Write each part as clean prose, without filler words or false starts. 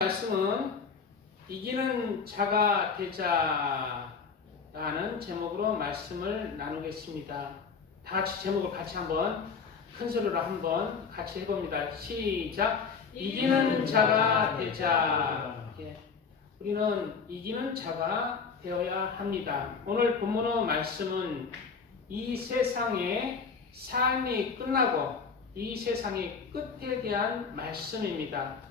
말씀은 이기는 자가 되자라는 제목으로 말씀을 나누겠습니다. 다 같이 제목을 같이 한번 큰 소리로 한번 같이 해봅니다. 시작. 이기는 자가 되자. 우리는 이기는 자가 되어야 합니다. 오늘 본문의 말씀은 이 세상의 삶이 끝나고 이 세상의 끝에 대한 말씀입니다.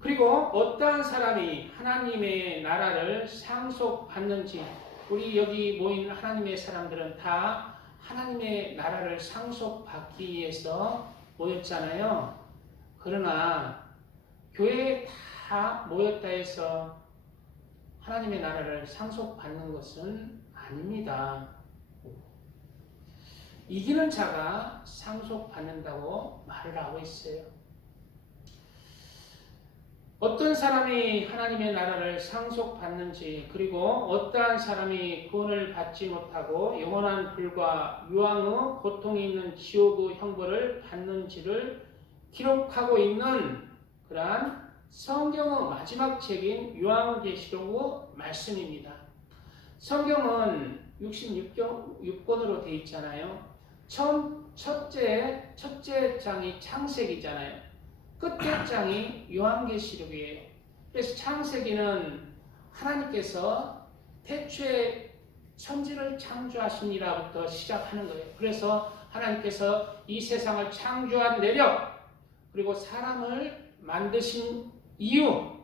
그리고 어떠한 사람이 하나님의 나라를 상속받는지, 우리 여기 모인 하나님의 사람들은 다 하나님의 나라를 상속받기 위해서 모였잖아요. 그러나 교회에 다 모였다 해서 하나님의 나라를 상속받는 것은 아닙니다. 이기는 자가 상속받는다고 말을 하고 있어요. 어떤 사람이 하나님의 나라를 상속받는지, 그리고 어떠한 사람이 구원을 받지 못하고 영원한 불과 유황의 고통이 있는 지옥의 형벌을 받는지를 기록하고 있는 그러한 성경의 마지막 책인 요한계시록의 말씀입니다. 성경은 66권으로 되어 있잖아요. 첫째 장이 창세기잖아요. 끝째 장이 요한계시록이에요. 그래서 창세기는 하나님께서 태초에 천지를 창조하시니라부터 시작하는 거예요. 그래서 하나님께서 이 세상을 창조한 내력, 그리고 사람을 만드신 이유,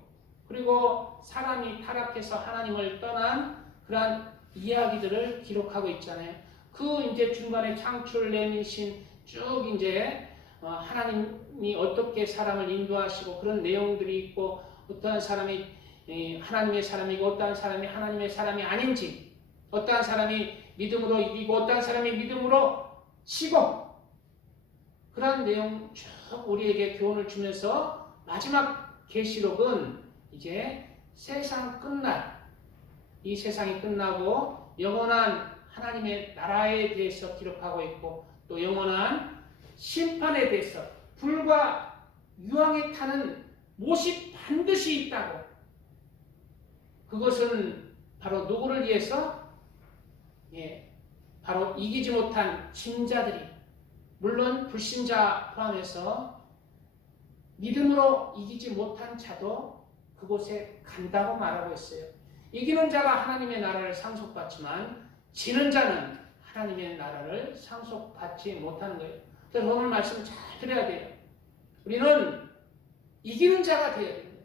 그리고 사람이 타락해서 하나님을 떠난 그러한 이야기들을 기록하고 있잖아요. 그 이제 중간에 창출내신 쭉 이제 하나님이 어떻게 사람을 인도하시고 그런 내용들이 있고, 어떠한 사람이 하나님의 사람이고 어떠한 사람이 하나님의 사람이 아닌지, 어떠한 사람이 믿음으로 이기고 어떠한 사람이 믿음으로 지고, 그런 내용 쭉 우리에게 교훈을 주면서 마지막 계시록은 이제 세상 끝날, 이 세상이 끝나고 영원한 하나님의 나라에 대해서 기록하고 있고, 또 영원한 심판에 대해서 불과 유황에 타는 못이 반드시 있다고. 그것은 바로 누구를 위해서? 바로 이기지 못한 진자들이, 물론 불신자 포함해서 믿음으로 이기지 못한 자도 그곳에 간다고 말하고 있어요. 이기는 자가 하나님의 나라를 상속받지만 지는 자는 하나님의 나라를 상속받지 못하는 거예요. 그래서 오늘 말씀을 잘 들어야 돼요. 우리는 이기는 자가 되어야 됩니다.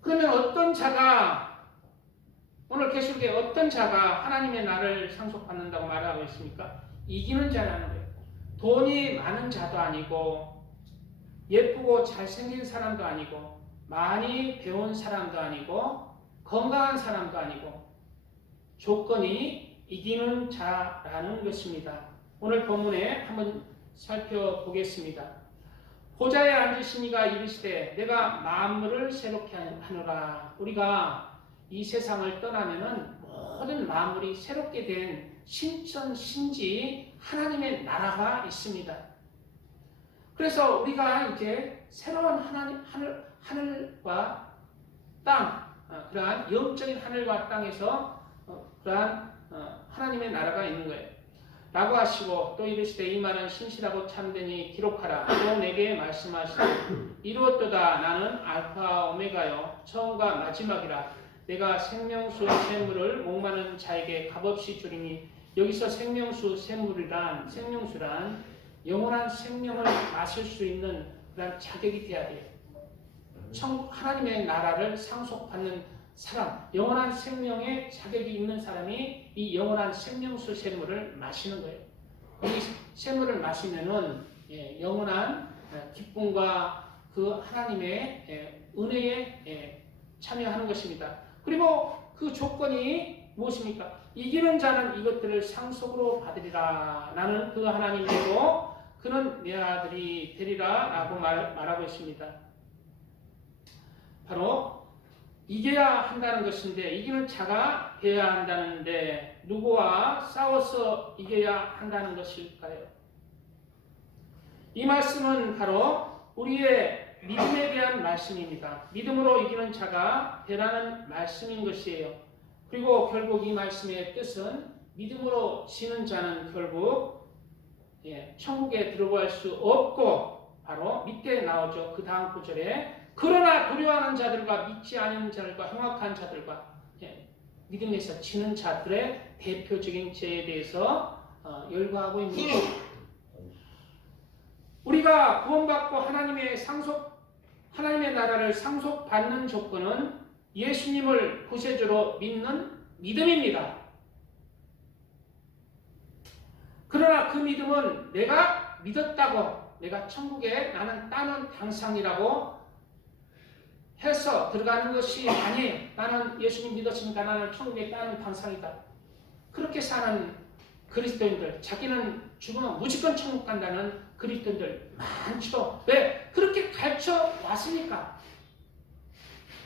그러면 어떤 자가, 오늘 계시록에 어떤 자가 하나님의 나라를 상속받는다고 말하고 있습니까? 이기는 자라는 거예요. 돈이 많은 자도 아니고, 예쁘고 잘생긴 사람도 아니고, 많이 배운 사람도 아니고, 건강한 사람도 아니고, 조건이 이기는 자라는 것입니다. 오늘 본문에 한번 살펴보겠습니다. 보좌에 앉으신 이가 이르시되 내가 만물을 새롭게 하노라. 우리가 이 세상을 떠나면은 모든 만물이 새롭게 된 신천신지 하나님의 나라가 있습니다. 그래서 우리가 이제 새로운 하늘과 땅, 그러한 영적인 하늘과 땅에서 그러한 하나님의 나라가 있는 거예요. 라고 하시고 또 이르시되 이 말은 신실하고 참되니 기록하라. 또 내게 말씀하시되 이루었도다. 나는 알파 오메가요 처음과 마지막이라. 내가 생명수 샘물을 목마른 자에게 값없이 주리니. 여기서 생명수 샘물이란, 생명수란 영원한 생명을 마실 수 있는 그런 자격이 돼야 돼요. 하나님의 나라를 상속받는 사람, 영원한 생명의 자격이 있는 사람이 이 영원한 생명수 샘물을 마시는 거예요. 이 샘물을 마시면은 영원한 기쁨과 그 하나님의 은혜에 참여하는 것입니다. 그리고 그 조건이 무엇입니까? 이기는 자는 이것들을 상속으로 받으리라. 나는 그 하나님이고 그는 내 아들이 되리라 라고 말하고 있습니다. 바로 이겨야 한다는 것인데, 이기는 자가 되어야 한다는데 누구와 싸워서 이겨야 한다는 것일까요? 이 말씀은 바로 우리의 믿음에 대한 말씀입니다. 믿음으로 이기는 자가 되라는 말씀인 것이에요. 그리고 결국 이 말씀의 뜻은 믿음으로 지는 자는 결국 천국에 들어갈 수 없고, 바로 밑에 나오죠. 그 다음 구절에 그러나 두려워하는 자들과 믿지 않는 자들과 흉악한 자들과 믿음에서 지는 자들의 대표적인 죄에 대해서 열거하고 있는 것입니다. 우리가 구원받고 하나님의 나라를 상속받는 조건은 예수님을 구세주로 믿는 믿음입니다. 그러나 그 믿음은 내가 믿었다고, 내가 천국에 나는 따는 당상이라고 해서 들어가는 것이 아니에요. 나는 예수님 믿었으니까 나는 천국에 따는 당상이다. 그렇게 사는 그리스도인들, 자기는 죽으면 무조건 천국 간다는 그리스도인들 많죠. 왜? 그렇게 가르쳐 왔으니까.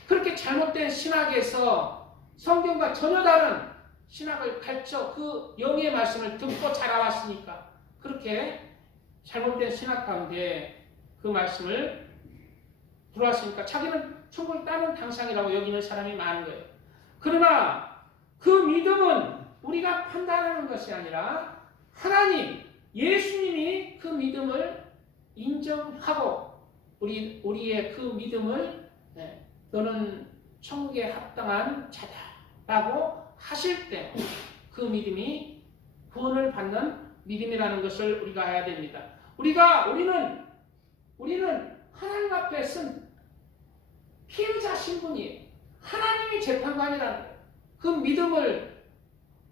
그렇게 잘못된 신학에서 성경과 전혀 다른 신학을 가르쳐 그 영의 말씀을 듣고 자라왔으니까, 그렇게 잘못된 신학 가운데 그 말씀을 들어왔으니까 자기는 천국을 따는 당상이라고 여기는 사람이 많은 거예요. 그러나 그 믿음은 우리가 판단하는 것이 아니라 하나님, 예수님이 그 믿음을 인정하고 우리의 그 믿음을 너는 천국에 합당한 자다라고 하실 때 그 믿음이 구원을 받는 믿음이라는 것을 우리가 알아야 됩니다. 우리는 하나님 앞에 쓴 피의자 신분이에요. 하나님이 재판관이라는 거예요. 그 믿음을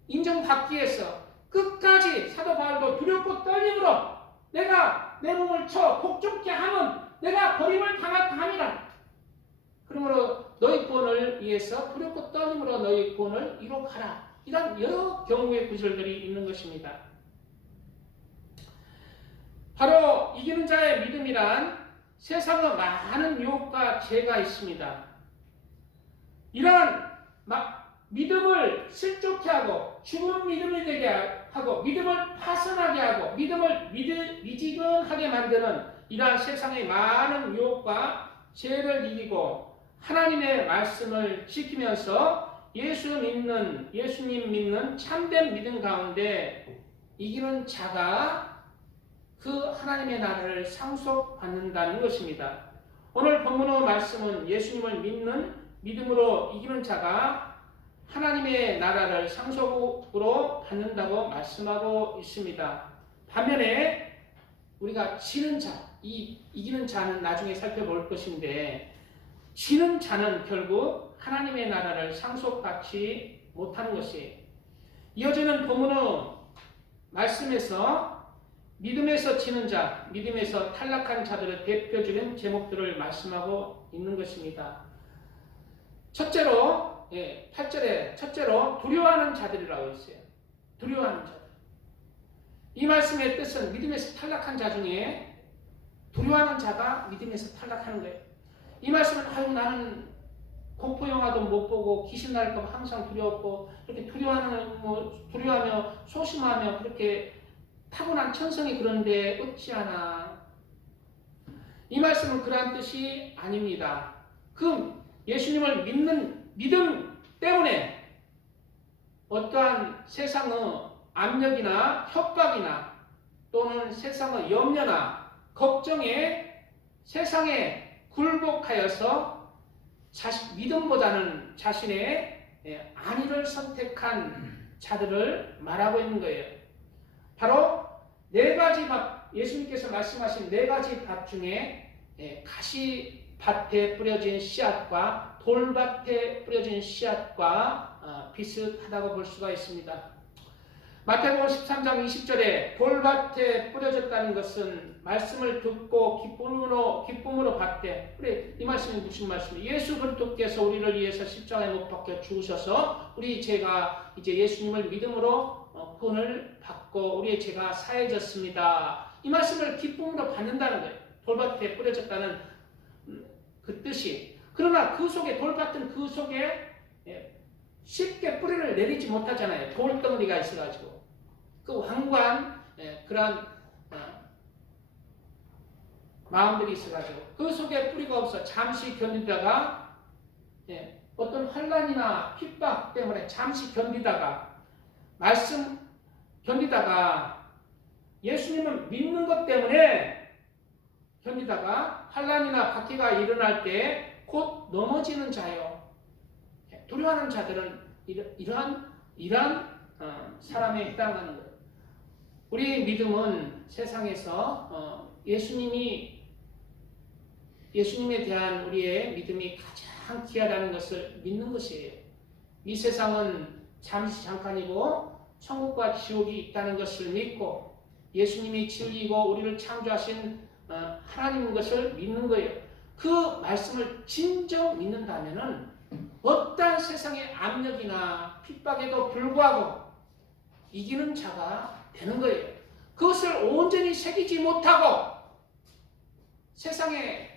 인정받기 위해서 끝까지 사도 바울도 두렵고 떨림으로 내가 내 몸을 쳐 복종케 하면 내가 버림을 당할까 함이라. 그러므로 너희 구원을 위해서 두렵고 떨림으로 너희 구원을 이룩하라. 이런 여러 경우의 구절들이 있는 것입니다. 바로 이기는 자의 믿음이란 세상의 많은 유혹과 죄가 있습니다. 이런 믿음을 실족케 하고 죽은 믿음이 되게 하고 믿음을 파산하게 하고 믿음을 미지근하게 만드는 이러한 세상의 많은 유혹과 죄를 이기고 하나님의 말씀을 지키면서 예수님 믿는 참된 믿음 가운데 이기는 자가 그 하나님의 나라를 상속받는다는 것입니다. 오늘 본문의 말씀은 예수님을 믿는 믿음으로 이기는 자가 하나님의 나라를 상속으로 받는다고 말씀하고 있습니다. 반면에 우리가 지는 자, 이기는 자는 나중에 살펴볼 것인데, 지는 자는 결국 하나님의 나라를 상속받지 못하는 것이에요. 이어지는 본문의 말씀에서 믿음에서 지는 자, 믿음에서 탈락한 자들의 대표적인 제목들을 말씀하고 있는 것입니다. 첫째로 8절에 첫째로 두려워하는 자들이라고 있어요. 두려워하는 자들. 이 말씀의 뜻은 믿음에서 탈락한 자 중에 두려워하는 자가 믿음에서 탈락하는 거예요. 이 말씀은 나는 공포 영화도 못 보고 귀신 나올까 봐 항상 두려웠고 이렇게 두려워하며 소심하며 그렇게 타고난 천성이 그런데 어찌하나. 이 말씀은 그러한 뜻이 아닙니다. 그 예수님을 믿는 믿음 때문에 어떠한 세상의 압력이나 협박이나 또는 세상의 염려나 걱정에 세상에 굴복하여서 믿음보다는 자신의 안위를 선택한 자들을 말하고 있는 거예요. 바로 네 가지 밥, 예수님께서 말씀하신 네 가지 밥 중에 가시밭에 뿌려진 씨앗과 돌밭에 뿌려진 씨앗과 비슷하다고 볼 수가 있습니다. 마태복음 13장 20절에 돌밭에 뿌려졌다는 것은 말씀을 듣고 기쁨으로 받되, 그래, 이 말씀이 무슨 말씀이에요? 예수 그리스도께서 우리를 위해서 십자가에 못 박혀 죽으셔서 우리 죄가 이제 예수님을 믿음으로 구원을 받고 우리의 죄가 사해졌습니다. 이 말씀을 기쁨으로 받는다는 거예요. 돌밭에 뿌려졌다는 그 뜻이. 그러나 그 속에, 돌밭은 그 속에 쉽게 뿌리를 내리지 못하잖아요. 돌덩어리가 있어가지고. 그 황관, 그러한 마음들이 있어가지고 그 속에 뿌리가 없어 잠시 견디다가 어떤 환난이나 핍박 때문에 잠시 견디다가 말씀 견디다가 예수님을 믿는 것 때문에 견디다가 환난이나 박해가 일어날 때 곧 넘어지는 자요. 두려워하는 자들은 이러한 사람에 해당하는 거예요. 우리의 믿음은 세상에서 예수님에 대한 우리의 믿음이 가장 귀하다는 것을 믿는 것이에요. 이 세상은 잠시 잠깐이고 천국과 지옥이 있다는 것을 믿고 예수님이 진리이고 우리를 창조하신 하나님인 것을 믿는 거예요. 그 말씀을 진정 믿는다면은 어떠한 세상의 압력이나 핍박에도 불구하고 이기는 자가 되는 거예요. 그것을 온전히 새기지 못하고 세상에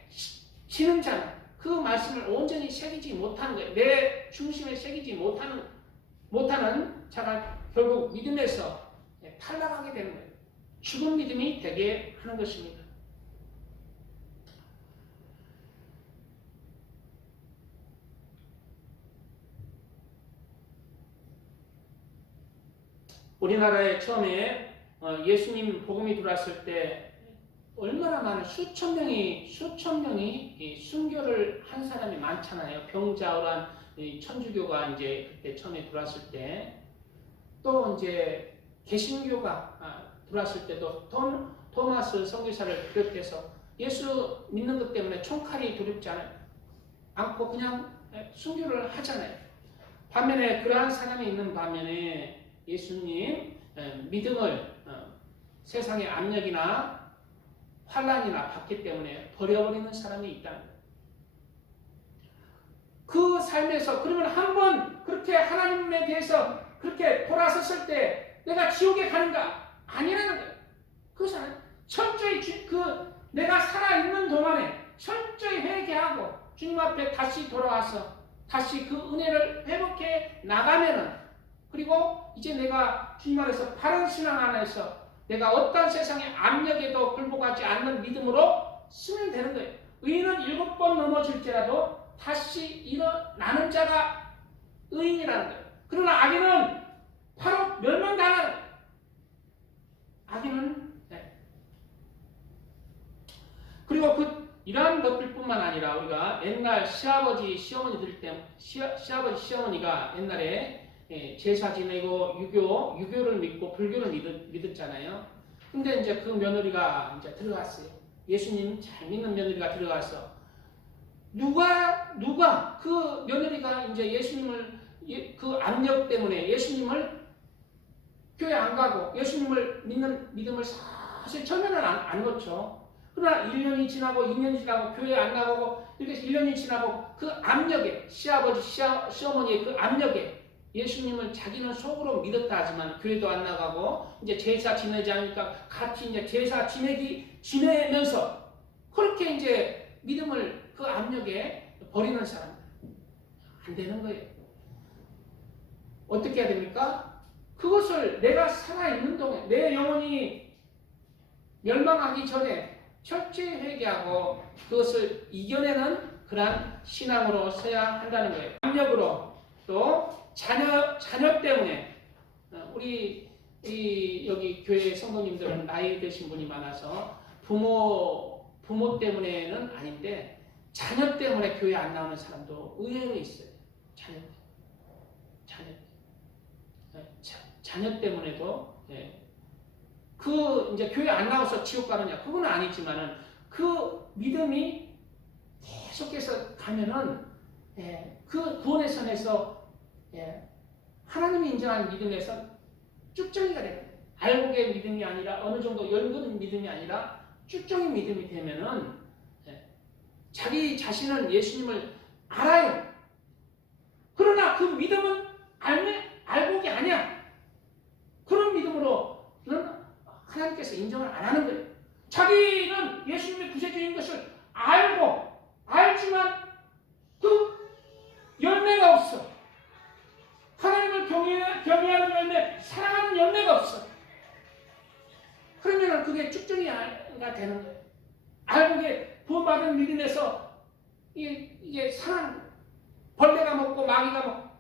지는 자는 그 말씀을 온전히 새기지 못하는 거예요. 내 중심에 새기지 못하는 자가 결국 믿음에서 탈락하게 되는 거예요. 죽은 믿음이 되게 하는 것입니다. 우리나라에 처음에 예수님 복음이 들어왔을 때 얼마나 많은 수천 명이 순교를 한 사람이 많잖아요. 병자호란 천주교가 이제 그때 처음에 들어왔을 때 또 이제 개신교가 들어왔을 때도 토마스 선교사를 비롯해서 예수 믿는 것 때문에 총칼이 두렵지 않고 그냥 순교를 하잖아요. 반면에 그러한 사람이 있는 반면에 예수님 믿음을 세상의 압력이나 환난이나 박해 때문에 버려버리는 사람이 있다는 거예요. 그 삶에서 그러면 한번 그렇게 하나님에 대해서 그렇게 돌아섰을 때 내가 지옥에 가는가? 아니라는 거예요. 그것은 철저히 내가 살아있는 동안에 철저히 회개하고 주님 앞에 다시 돌아와서 다시 그 은혜를 회복해 나가면은 그리고 이제 내가 주님 안에서 바른 신앙 안에서 내가 어떤 세상의 압력에도 굴복하지 않는 믿음으로 쓰면 되는 거예요. 의인은 7번 넘어질지라도 다시 일어나는 자가 의인이라는 거예요. 그러나 악인은 바로 멸망당하는 거예요. 악인은 그리고 이러한 것들뿐만 아니라 우리가 옛날 시아버지 시어머니가 옛날에 제사 지내고 유교를 믿고 불교를 믿었잖아요. 근데 이제 그 며느리가 이제 들어갔어요. 예수님 잘 믿는 며느리가 들어가서 누가 그 며느리가 이제 예수님을 그 압력 때문에 예수님을 교회 안 가고 예수님을 믿는 믿음을 사실 처음에는 안 놓죠. 그러나 1년이 지나고 2년이 지나고 교회 안 나가고 이렇게 1년이 지나고 그 압력에 시어머니의 그 압력에 예수님을 자기는 속으로 믿었다 하지만 교회도 안 나가고 이제 제사 지내지 않으니까 같이 이제 제사 지내면서 그렇게 이제 믿음을 그 압력에 버리는 사람들 안 되는 거예요. 어떻게 해야 됩니까? 그것을 내가 살아있는 동안 내 영혼이 멸망하기 전에 철저히 회개하고 그것을 이겨내는 그러한 신앙으로 서야 한다는 거예요. 압력으로 또 자녀 때문에 우리 여기 교회 성도님들은 나이 드신 분이 많아서 부모 때문에는 아닌데 자녀 때문에 교회 안 나오는 사람도 의외로 있어요. 자녀 때문에도 이제 교회 안 나와서 지옥 가느냐 그건 아니지만은 그 믿음이 계속해서 가면은 그 구원의 선에서 하나님이 인정하는 믿음에서 쭉정이가 되는 거예요. 알곡의 믿음이 아니라 어느 정도 열거는 믿음이 아니라 쭉정이 믿음이 되면은 자기 자신은 예수님을 알아요. 그러나 그 믿음은 알곡이 아니야. 그런 믿음으로는 하나님께서 인정을 안 하는 거예요. 자기는 예수님의 구세주인 것을 알지만 그 열매가 없어. 하나님을 경외하는 열매, 사랑하는 열매가 없어. 그러면 그게 쭉정이가 되는 거예요. 알곡의 받은 믿음에서 이게 상한 벌레가 먹고 마귀가 먹고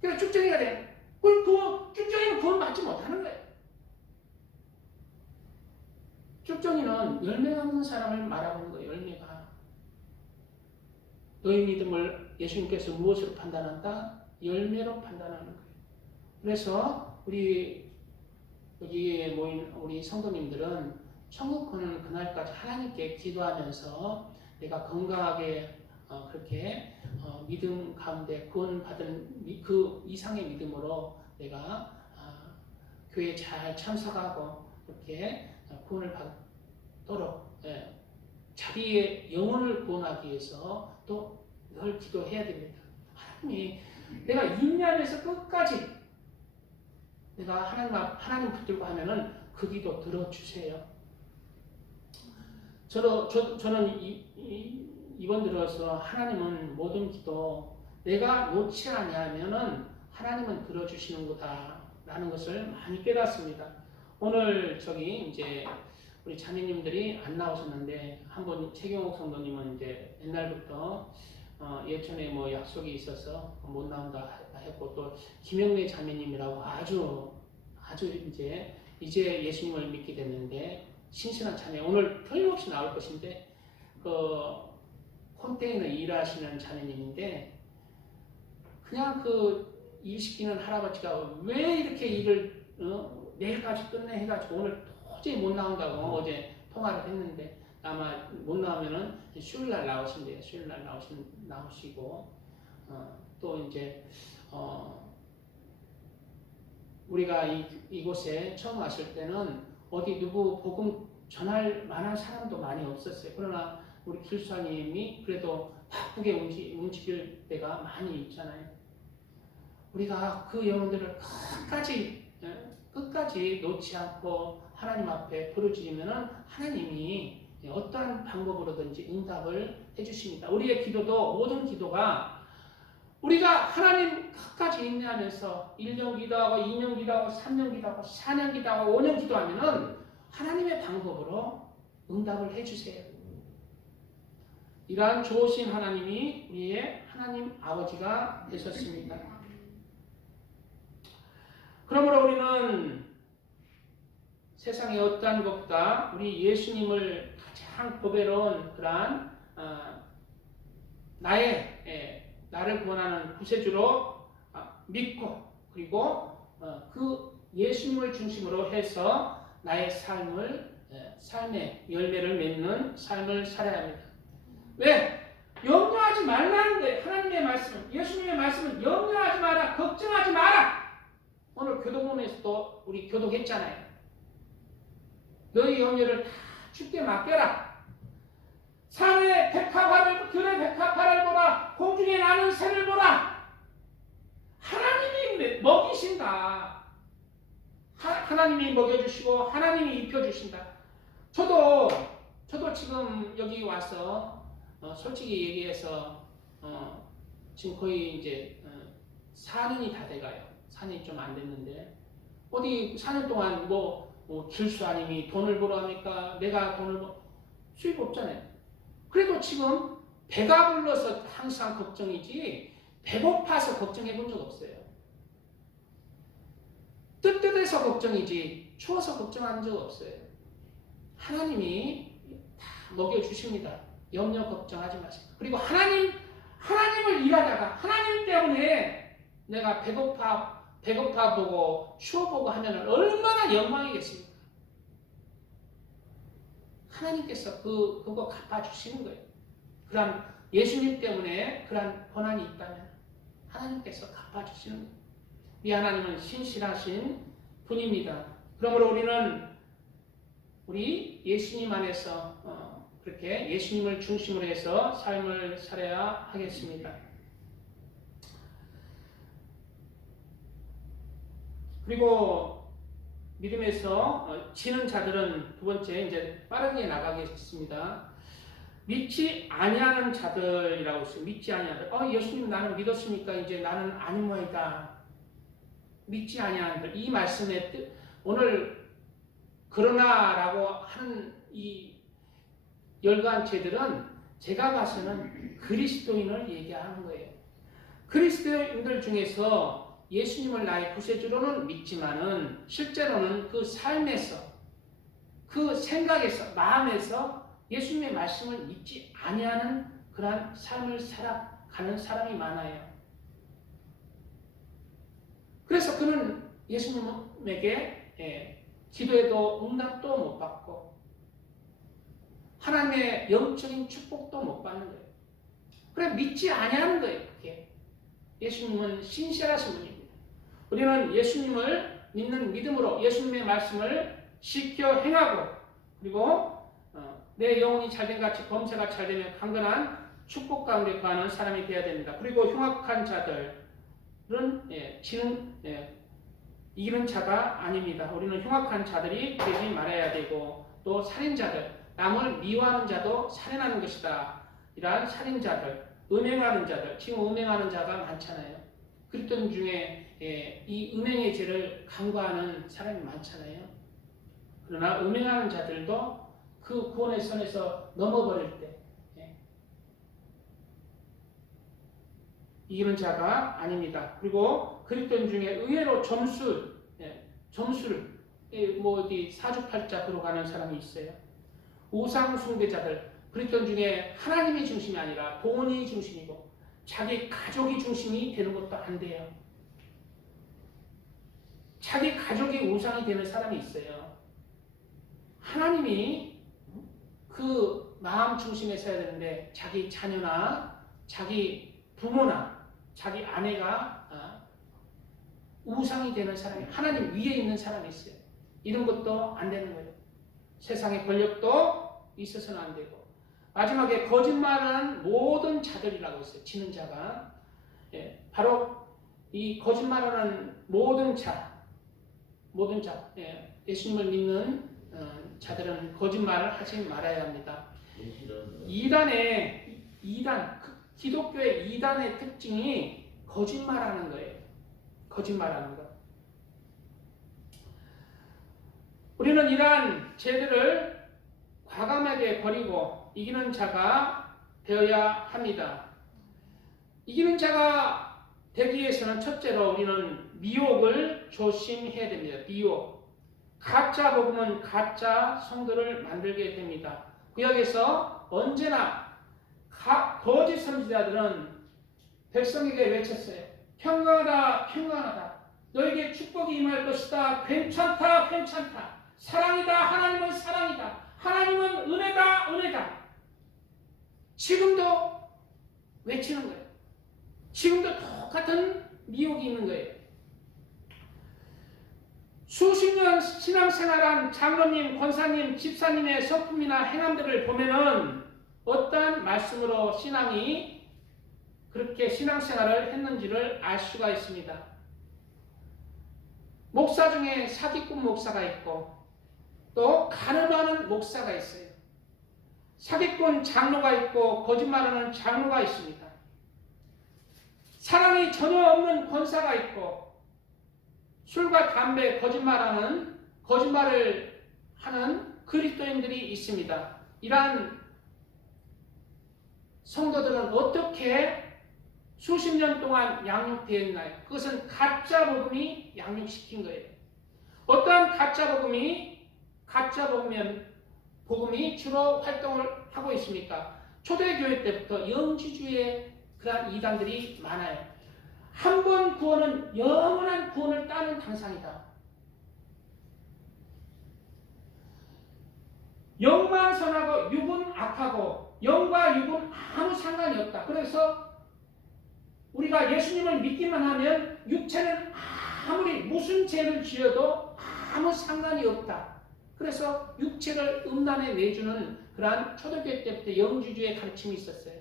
그래서 쭉정이가 돼. 쭉정이는 구원 받지 못하는 거예요. 쭉정이는 열매가 없는 사람을 말하는 거예요. 열매가. 너희 믿음을 예수님께서 무엇으로 판단한다? 열매로 판단하는 거예요. 그래서 우리 여기에 모인 우리 성도님들은 천국 오는 그날까지 하나님께 기도하면서 내가 건강하게 그렇게 믿음 가운데 구원받은 그 이상의 믿음으로 내가 교회에 잘 참석하고 그렇게 구원을 받도록 자기의 영혼을 구원하기 위해서 또 늘 기도해야 됩니다. 하나님이 내가 인내하면서 끝까지 내가 하나님 붙들고 하면은 그 기도 들어주세요. 저는 이번 들어서 하나님은 모든 기도 내가 놓지 아니하면은 하나님은 들어주시는 거다라는 것을 많이 깨닫습니다. 오늘 이제 우리 자매님들이 안 나오셨는데 한번 최경옥 성도님은 이제 옛날부터 예전에 뭐 약속이 있어서 못 나온다 했고 또 김영래 자매님이라고 아주 이제 예수님을 믿게 됐는데 신실한 자매 오늘 틀림없이 나올 것인데 그 콘테이너 일하시는 자매님인데 그냥 그 일 시키는 할아버지가 왜 이렇게 일을 내일까지 끝내 해가지고 오늘 도저히 못 나온다고 어제 통화를 했는데 아마 못 나오면은 수요일날 나오신대요. 수요일날 나오시고 또 이제 우리가 이곳에 처음 왔을 때는 어디 누구 복음 전할 만한 사람도 많이 없었어요. 그러나 우리 길수아님이 그래도 바쁘게 움직일 때가 많이 있잖아요. 우리가 그 영혼들을 끝까지 놓지 않고 하나님 앞에 부르짖으면은 하나님이 어떠한 방법으로든지 응답을 해주십니다. 우리의 기도도 모든 기도가 우리가 하나님 끝까지 인내하면서 1년 기도하고 2년 기도하고 3년 기도하고 4년 기도하고 5년 기도하면은 하나님의 방법으로 응답을 해주세요. 이러한 좋으신 하나님이 우리의 하나님 아버지가 되셨습니다. 그러므로 우리는 세상의 어떠한 것보다 우리 예수님을 가장 보배로운 그러한 나를 구원하는 구세주로 믿고 그리고 그 예수님을 중심으로 해서 나의 삶의 열매를 맺는 삶을 살아야 합니다. 왜? 염려하지 말라는 거예요. 하나님의 말씀은 예수님의 말씀은 염려하지 마라, 걱정하지 마라. 오늘 교도문에서도 우리 교독했잖아요. 너희 염려를 다 주께 맡겨라. 산의 백합화를 들의 백합화를 보라. 공중에 나는 새를 보라. 하나님이 먹이신다. 하나님이 먹여주시고 하나님이 입혀주신다. 저도 지금 여기 와서 솔직히 얘기해서 지금 거의 이제 4년이 다 돼가요. 4년이 좀 안 됐는데 어디 4년 동안 뭐 길수아님이 돈을 벌어 합니까? 내가 수입 없잖아요. 그래도 지금 배가 불러서 항상 걱정이지 배고파서 걱정해 본 적 없어요. 뜨뜻해서 걱정이지 추워서 걱정한 적 없어요. 하나님이 다 먹여주십니다. 염려 걱정하지 마세요. 그리고 하나님을 일하다가 하나님 때문에 내가 배고파 보고 추워 보고 하면 얼마나 영광이겠습니까? 하나님께서 그거 갚아주시는 거예요. 그런 예수님 때문에 그런 고난이 있다면 하나님께서 갚아주시는 거예요. 이 하나님은 신실하신 분입니다. 그러므로 우리 예수님 안에서 그렇게 예수님을 중심으로 해서 삶을 살아야 하겠습니다. 그리고 믿음에서 지는 자들은 두 번째 이제 빠르게 나가겠습니다. 믿지 아니하는 자들이라고 있어요. 믿지 아니하는 예수님 나는 믿었으니까 이제 나는 아닌 모양이다. 믿지 아니하는 자들. 이 말씀의 뜻 오늘 그러나라고 하는 이 열거한 죄들은 제가 봐서는 그리스도인을 얘기하는 거예요. 그리스도인들 중에서 예수님을 나의 구세주로는 믿지만은 실제로는 그 삶에서, 그 생각에서, 마음에서 예수님의 말씀을 믿지 아니하는 그러한 삶을 살아가는 사람이 많아요. 그래서 그는 예수님에게 기도에도 응답도 못 받고 하나님의 영적인 축복도 못 받는 거예요. 그래 믿지 아니하는 거예요. 그게 예수님은 신실하신 분입니다. 우리는 예수님을 믿는 믿음으로 예수님의 말씀을 지켜 행하고 그리고 내 영혼이 잘된 같이 범사가 잘되면 강건한 축복 가운데 거하는 사람이 되어야 됩니다. 그리고 흉악한 자들은 이기는 자가 아닙니다. 우리는 흉악한 자들이 되지 말아야 되고 또 살인자들, 남을 미워하는 자도 살인하는 것이다. 이러한 살인자들, 음행하는 자들, 지금 음행하는 자가 많잖아요. 그리스도인 중에 이 음행의 죄를 간과하는 사람이 많잖아요. 그러나 음행하는 자들도 그 구원의 선에서 넘어버릴 때 이기는 자가 아닙니다. 그리고 그리스도인 중에 의외로 점수를 어디 사주팔자 들어가는 사람이 있어요. 우상 숭배자들, 그리스도인 중에 하나님이 중심이 아니라 돈이 중심이고 자기 가족이 중심이 되는 것도 안 돼요. 자기 가족이 우상이 되는 사람이 있어요. 하나님이 그 마음 중심에 서야 되는데 자기 자녀나 자기 부모나 자기 아내가 우상이 되는 사람이 하나님 위에 있는 사람이 있어요. 이런 것도 안 되는 거예요. 세상의 권력도 있어서는 안 되고 마지막에 거짓말하는 모든 자들이라고 했어요. 지는 자가 바로 이 거짓말하는 모든 자 예수님을 믿는 자들은 거짓말을 하지 말아야 합니다. 기독교의 이단의 특징이 거짓말하는 거예요. 거짓말하는 것. 우리는 이러한 죄들을 과감하게 버리고 이기는 자가 되어야 합니다. 이기는 자가 되기 위해서는 첫째로 우리는 미혹을 조심해야 됩니다. 미혹. 가짜 복음은 가짜 성도를 만들게 됩니다. 구약에서 언제나 거짓 선지자들은 백성에게 외쳤어요. 평강하다, 평강하다. 너에게 축복이 임할 것이다. 괜찮다, 괜찮다. 사랑이다, 하나님은 사랑이다. 하나님은 은혜다, 은혜다. 지금도 외치는 거예요. 지금도 똑같은 미혹이 있는 거예요. 수십 년 신앙생활한 장로님, 권사님, 집사님의 성품이나 행함들을 보면은 어떠한 말씀으로 신앙이 그렇게 신앙생활을 했는지를 알 수가 있습니다. 목사 중에 사기꾼 목사가 있고 또 가늠하는 목사가 있어요. 사기꾼 장로가 있고 거짓말하는 장로가 있습니다. 사랑이 전혀 없는 권사가 있고 술과 담배, 거짓말을 하는 그리스도인들이 있습니다. 이러한 성도들은 어떻게 수십 년 동안 양육되어 있나요? 그것은 가짜 복음이 양육시킨 거예요. 어떠한 가짜 복음이 주로 활동을 하고 있습니까? 초대교회 때부터 영지주의 그러한 이단들이 많아요. 한 번 구원은 영원한 구원을 따는 당상이다. 영만 선하고 육은 악하고 영과 육은 아무 상관이 없다. 그래서 우리가 예수님을 믿기만 하면 육체는 아무리 무슨 죄를 지어도 아무 상관이 없다. 그래서 육체를 음란에 내주는 그러한 초대교회 때부터 영지주의 가르침이 있었어요.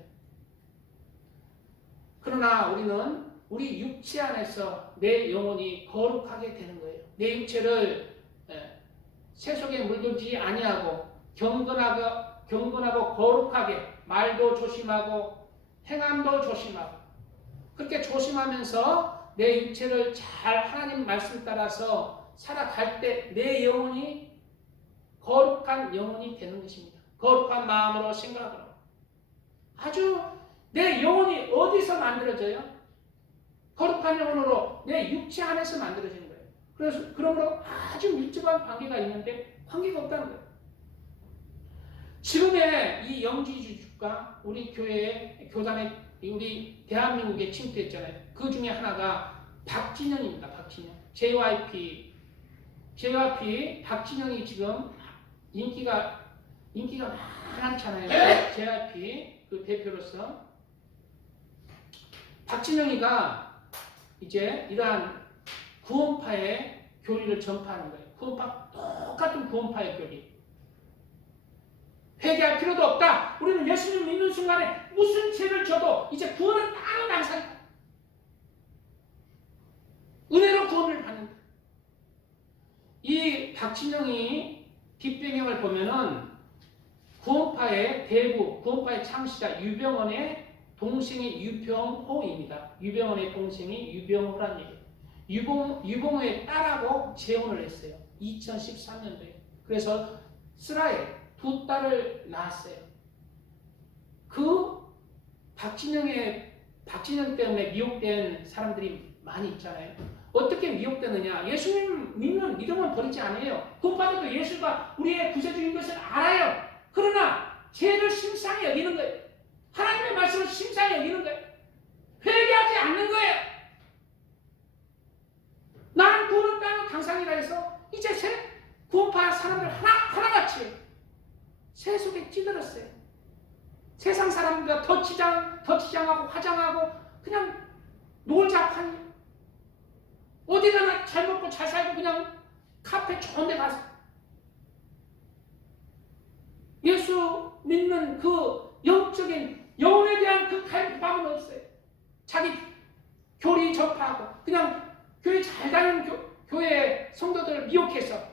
그러나 우리는 우리 육체 안에서 내 영혼이 거룩하게 되는 거예요. 내 육체를 세속에 물들지 아니하고 경건하고 거룩하게 말도 조심하고 행함도 조심하고 그렇게 조심하면서 내 육체를 잘 하나님 말씀 따라서 살아갈 때 내 영혼이 거룩한 영혼이 되는 것입니다. 거룩한 마음으로 생각으로. 아주 내 영혼이 어디서 만들어져요? 거룩한 영혼으로 내 육체 안에서 만들어진 거예요. 그래서 그러므로 아주 밀접한 관계가 있는데 관계가 없다는 거예요. 지금의 이 영지주의 국가, 우리 교회의 교단의 우리 대한민국에 침투했잖아요. 그 중에 하나가 박진영입니다. 박진영. JYP 박진영이 지금 인기가 많잖아요. JYP 그 대표로서 박진영이가 이제 이러한 구원파의 교리를 전파하는 거예요. 똑같은 구원파의 교리. 회개할 필요도 없다. 우리는 예수님 믿는 순간에 무슨 죄를 져도 이제 구원은 따로 당사이다. 은혜로 구원을 받는다. 이 박진영이 뒷배경을 보면은 구원파의 대부, 구원파의 창시자 유병원의 동생이 유병호입니다. 유병원의 동생이 유병호란 얘기예요. 유병호의 딸하고 재혼을 했어요. 2013년도에. 그래서 쓰라에 2딸을 낳았어요. 그 박진영 때문에 미혹된 사람들이 많이 있잖아요. 어떻게 미혹되느냐? 예수님 믿는 믿음은 버리지 않아요. 구원받아도 예수가 우리의 구세주인 것을 알아요. 그러나 죄를 심상히 여기는 거예요. 하나님의 말씀을 심상히 여기는 거예요. 회개하지 않는 거예요. 나는 구원을 따는 당상이라 해서 이제 구원파 사람들 하나같이 새 속에 찌들었어요. 세상 사람들과 덧치장하고 화장하고 그냥 놀자판이 어디 가나 잘 먹고 잘 살고 그냥 카페 좋은 데 가서 예수 믿는 그 영적인 영혼에 대한 그 갈망은 없어요. 자기 교리 접하고 그냥 교회 잘 다니는 교회 성도들을 미혹해서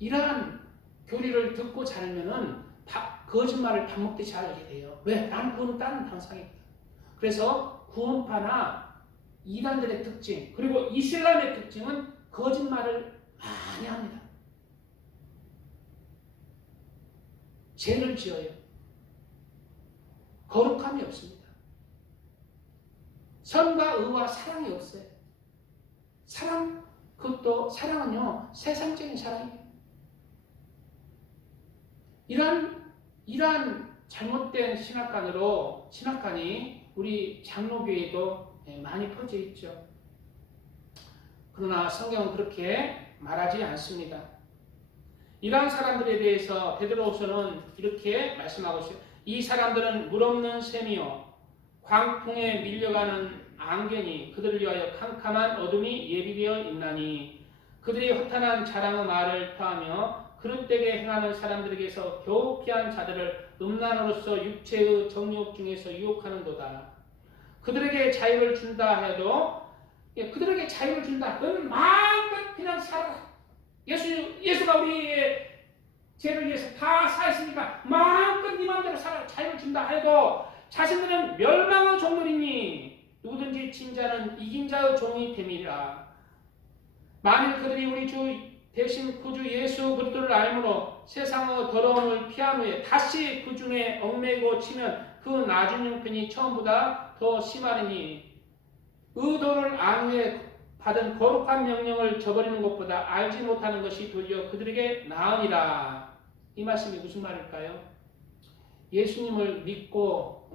이러한 교리를 듣고 자르면은 거짓말을 밥 먹듯이 하게 돼요. 왜? 나는 구원을 따는 당상이거든. 그래서 구원파나 이단들의 특징 그리고 이슬람의 특징은 거짓말을 많이 합니다. 죄를 지어요. 거룩함이 없습니다. 선과 의와 사랑이 없어요. 그것도 사랑은요 세상적인 사랑이에요. 이러한 잘못된 신학관이 우리 장로교회에도 많이 퍼져 있죠. 그러나 성경은 그렇게 말하지 않습니다. 이러한 사람들에 대해서 베드로후서는 이렇게 말씀하고 있어요. 이 사람들은 물없는 샘이요 광풍에 밀려가는 안개니 그들을 위하여 캄캄한 어둠이 예비되어 있나니 그들이 허탄한 자랑의 말을 토하며 그릇되게 행하는 사람들에게서 겨우 피한 자들을 음란으로서 육체의 정욕 중에서 유혹하는도다. 그들에게 자유를 준다 해도 그들에게 자유를 준다. 너는 마음껏 그냥 살아라. 예수가 우리의 죄를 위해서 다 사했으니까 마음껏 네 마음대로 살아라. 자유를 준다 해도 자신들은 멸망의 종들이니 누구든지 진 자는 이긴 자의 종이 됨이라. 만일 그들이 우리 주 대신 구주 예수 그리스도를 알므로 세상의 더러움을 피한 후에 다시 그 중에 얽매고 치면 그 나중 형편이 처음보다 더 심하리니 의도를 안 후에 받은 거룩한 명령을 저버리는 것보다 알지 못하는 것이 도리어 그들에게 나으니라. 이 말씀이 무슨 말일까요? 예수님을 믿고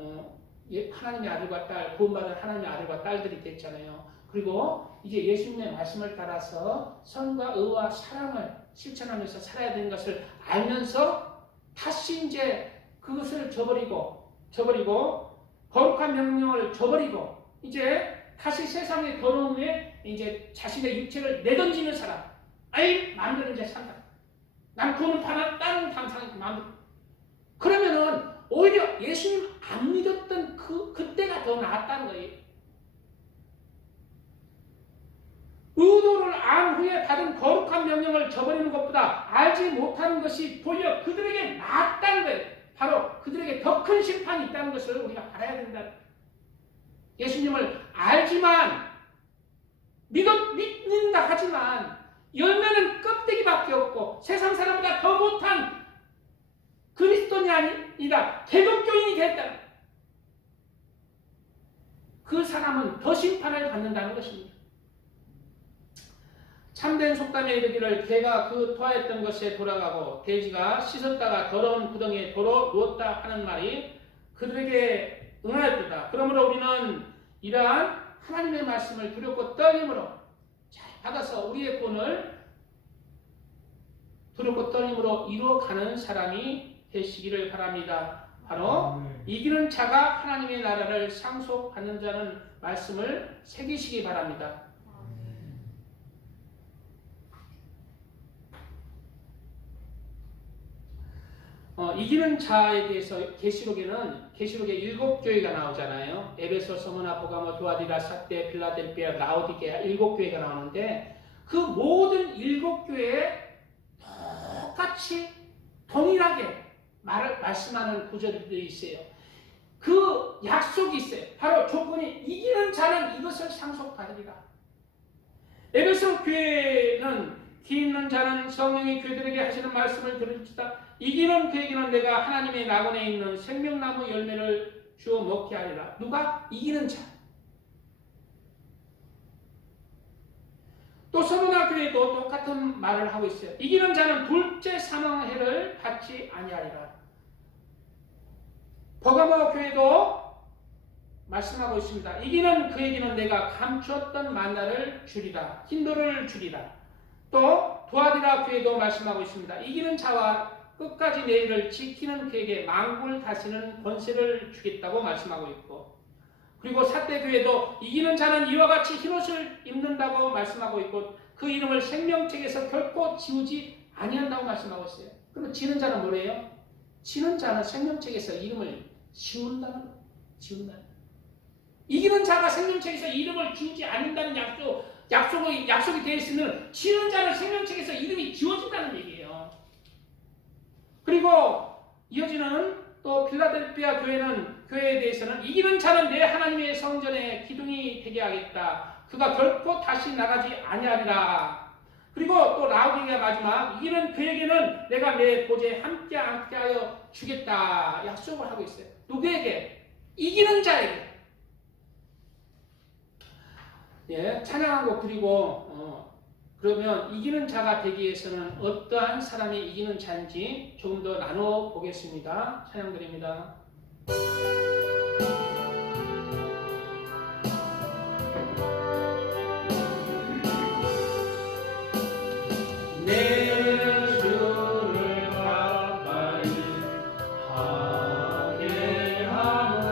하나님의 아들과 딸, 구원받은 하나님의 아들과 딸들이 됐잖아요. 그리고 이제 예수님의 말씀을 따라서 선과 의와 사랑을 실천하면서 살아야 되는 것을 알면서 다시 이제 그것을 저버리고 거룩한 명령을 저버리고 이제 다시 세상의 더러움에 이제 자신의 육체를 내던지는 사람. 마음대로 이제 산다. 난 구원을 받았다는 당상이 마음대로. 그러면은 오히려 예수님 안 믿었던 그때가 더 나았다는 거예요. 의도를 안 후에 받은 거룩한 명령을 저버리는 것보다 알지 못하는 것이 도리어 그들에게 낫다는 거예요. 바로 그들에게 더 큰 심판이 있다는 것을 우리가 알아야 된다. 예수님을 알지만 믿는다 하지만 열매는 껍데기밖에 없고 세상 사람보다 더 못한 그리스도인이 아니라 개독교인이 됐다. 그 사람은 더 심판을 받는다는 것입니다. 참된 속담에 이르기를 개가 그 토하였던 것에 돌아가고 돼지가 씻었다가 더러운 구덩이에 도로 누웠다 하는 말이 그들에게 응하였다. 그러므로 우리는 이러한 하나님의 말씀을 두렵고 떨림으로 잘 받아서 우리의 본을 두렵고 떨림으로 이루어가는 사람이 되시기를 바랍니다. 바로 이기는 자가 하나님의 나라를 상속받는 자는 말씀을 새기시기 바랍니다. 이기는 자에 대해서 계시록에 7교회가 나오잖아요. 에베소, 서머나, 보가모, 두아디라, 삿대, 필라델피아, 라오디게아 7교회가 나오는데 그 모든 7교회에 똑같이 동일하게 말씀하는 구절들이 있어요. 그 약속이 있어요. 바로 조건이 이기는 자는 이것을 상속받으리라. 에베소 교회는 기 있는 자는 성령이 그들에게 하시는 말씀을 들을지다. 이기는 그에게는 내가 하나님의 낙원에 있는 생명나무 열매를 주어 먹게 하리라. 누가? 이기는 자. 또 서머나 교회도 똑같은 말을 하고 있어요. 이기는 자는 둘째 사망해를 받지 아니하리라. 버가모 교회도 말씀하고 있습니다. 이기는 그에게는 내가 감추었던 만나를 주리라. 흰돌을 주리라. 또 두아디라 교회도 말씀하고 있습니다. 이기는 자와 끝까지 내 일을 지키는 그에게 만국을 다스리는 권세를 주겠다고 말씀하고 있고, 그리고 삿대 교회도 이기는 자는 이와 같이 흰옷을 입는다고 말씀하고 있고 그 이름을 생명책에서 결코 지우지 아니한다고 말씀하고 있어요. 그럼 지는 자는 뭐래요? 지는 자는 생명책에서 이름을 지운다는 거예요. 지운다는 거예요. 이기는 자가 생명책에서 이름을 지우지 않는다는 약속이 되어 있으면 지는 자는 생명책에서 이름이 지워진다는 얘기예요. 그리고 이어지는 또 필라델피아 교회에 대해서는 이기는 자는 내 하나님의 성전에 기둥이 되게 하겠다. 그가 결코 다시 나가지 아니하리라. 그리고 또 라우디게아 마지막 이기는 그에게는 내가 내 보좌에 함께하여 주겠다. 약속을 하고 있어요. 누구에게? 이기는 자에게. 예, 찬양하고 그리고 그러면 이기는 자가 되기 위해서는 어떠한 사람이 이기는 자인지 조금 더 나눠 보겠습니다. 찬양 드립니다. 내 주를 가까이 하게 하는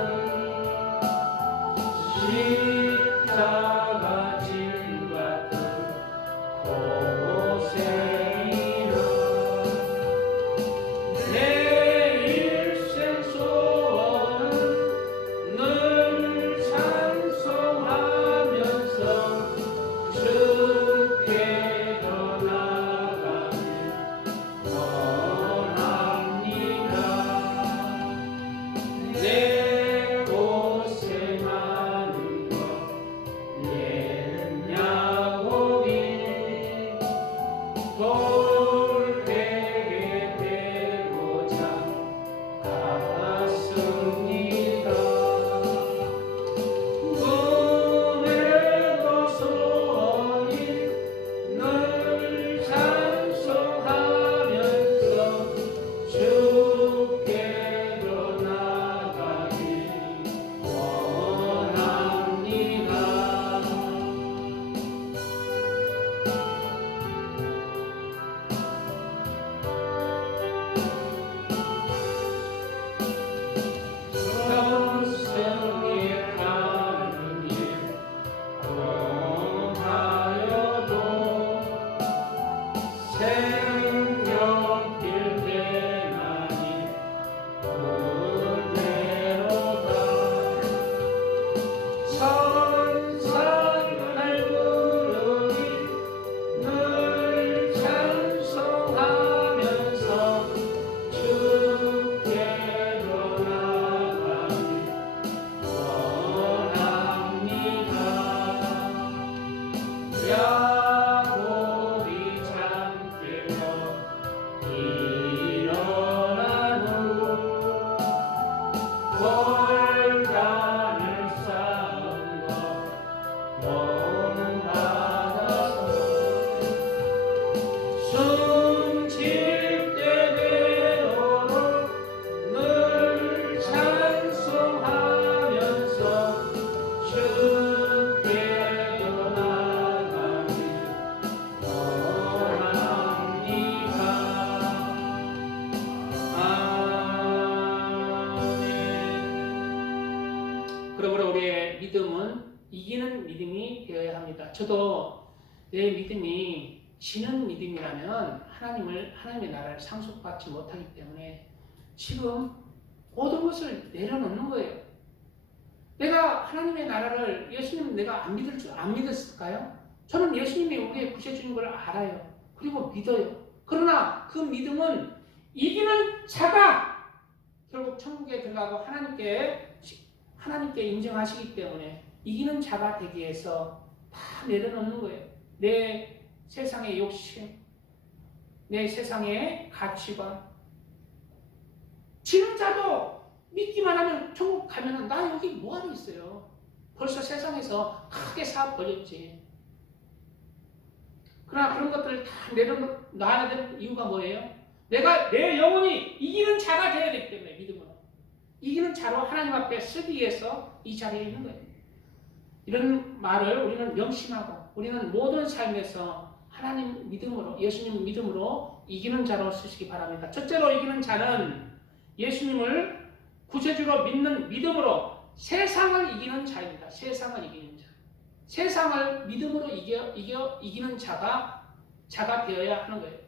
십자가 짐 같은 고생이라 내 일생 소원은 믿음은 이기는 믿음이 되어야 합니다. 저도 내 믿음이 지는 믿음이라면 하나님의 나라를 상속받지 못하기 때문에 지금 모든 것을 내려놓는 거예요. 내가 하나님의 나라를 예수님 내가 안 믿었을까요? 저는 예수님이 우리의 구세주인 걸 알아요. 그리고 믿어요. 그러나 그 믿음은 이기는 자가 결국 천국에 들어가고 하나님께 인정하시기 때문에 이기는 자가 되기 위해서 다 내려놓는 거예요. 내 세상의 욕심, 내 세상의 가치관. 지는 자도 믿기만 하면 천국 가면 나 여기 뭐하러 있어요? 벌써 세상에서 크게 사업 벌였지. 그러나 그런 것들을 다 내려놔야 되는 이유가 뭐예요? 내 영혼이 이기는 자가 되어야 되기 때문에 믿음으로. 이기는 자로 하나님 앞에 서기 위해서 이 자리에 있는 거예요. 이런 말을 우리는 명심하고 우리는 모든 삶에서 하나님 믿음으로 예수님 믿음으로 이기는 자로 쓰시기 바랍니다. 첫째로 이기는 자는 예수님을 구세주로 믿는 믿음으로 세상을 이기는 자입니다. 세상을 이기는 자. 세상을 믿음으로 이기는 자가 되어야 하는 거예요.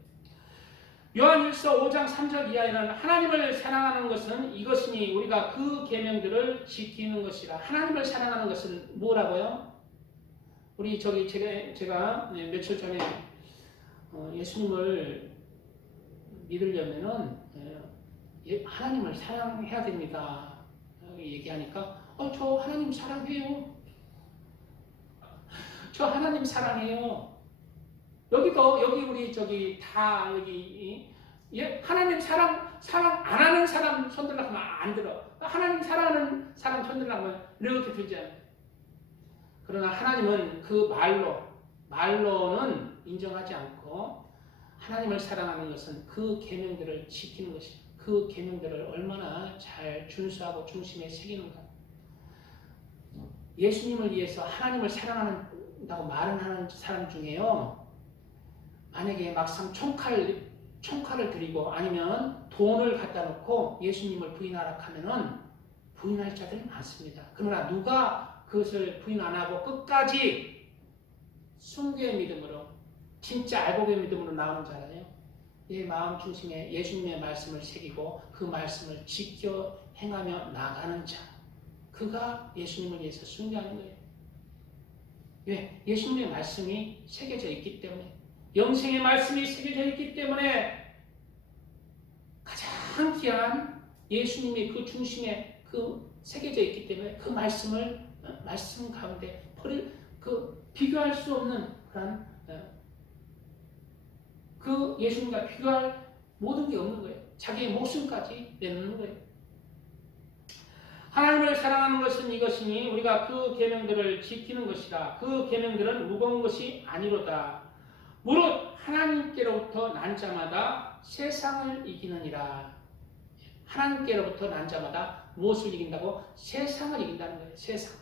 요한일서 5장 3절 이하에는 하나님을 사랑하는 것은 이것이니 우리가 그 계명들을 지키는 것이라. 하나님을 사랑하는 것은 뭐라고요? 우리 제가 며칠 전에 예수님을 믿으려면은 하나님을 사랑해야 됩니다. 얘기하니까 저 하나님 사랑해요. 저 하나님 사랑해요. 여기 우리 다 여기 하나님 사랑 안 하는 사람 손들라고 하면 안 들어. 하나님 사랑하는 사람 손들라고 하면 이렇게 들지 않아요. 그러나 하나님은 그 말로는 인정하지 않고 하나님을 사랑하는 것은 그 계명들을 지키는 것입니다. 그 계명들을 얼마나 잘 준수하고 중심에 새기는가. 예수님을 위해서 하나님을 사랑한다고 말은 하는 사람 중에요. 만약에 막상 총칼을 드리고 아니면 돈을 갖다 놓고 예수님을 부인하라 하면은 부인할 자들이 많습니다. 그러나 누가 그것을 부인 안 하고 끝까지 순교의 믿음으로 진짜 알복의 믿음으로 나오는 자라요. 내 마음 중심에 예수님의 말씀을 새기고 그 말씀을 지켜 행하며 나가는 자. 그가 예수님을 위해서 순교하는 거예요. 왜? 예수님의 말씀이 새겨져 있기 때문에. 영생의 말씀이 새겨져 있기 때문에 가장 귀한 예수님의 그 중심에 새겨져 있기 때문에 그 말씀 가운데 비교할 수 없는 그런 그 예수님과 비교할 모든 게 없는 거예요. 자기의 목숨까지 내놓는 거예요. 하나님을 사랑하는 것은 이것이니 우리가 그 계명들을 지키는 것이라. 그 계명들은 무거운 것이 아니로다. 무릇 하나님께로부터 난 자마다 세상을 이기느니라. 하나님께로부터 난 자마다 무엇을 이긴다고? 세상을 이긴다는 거예요. 세상.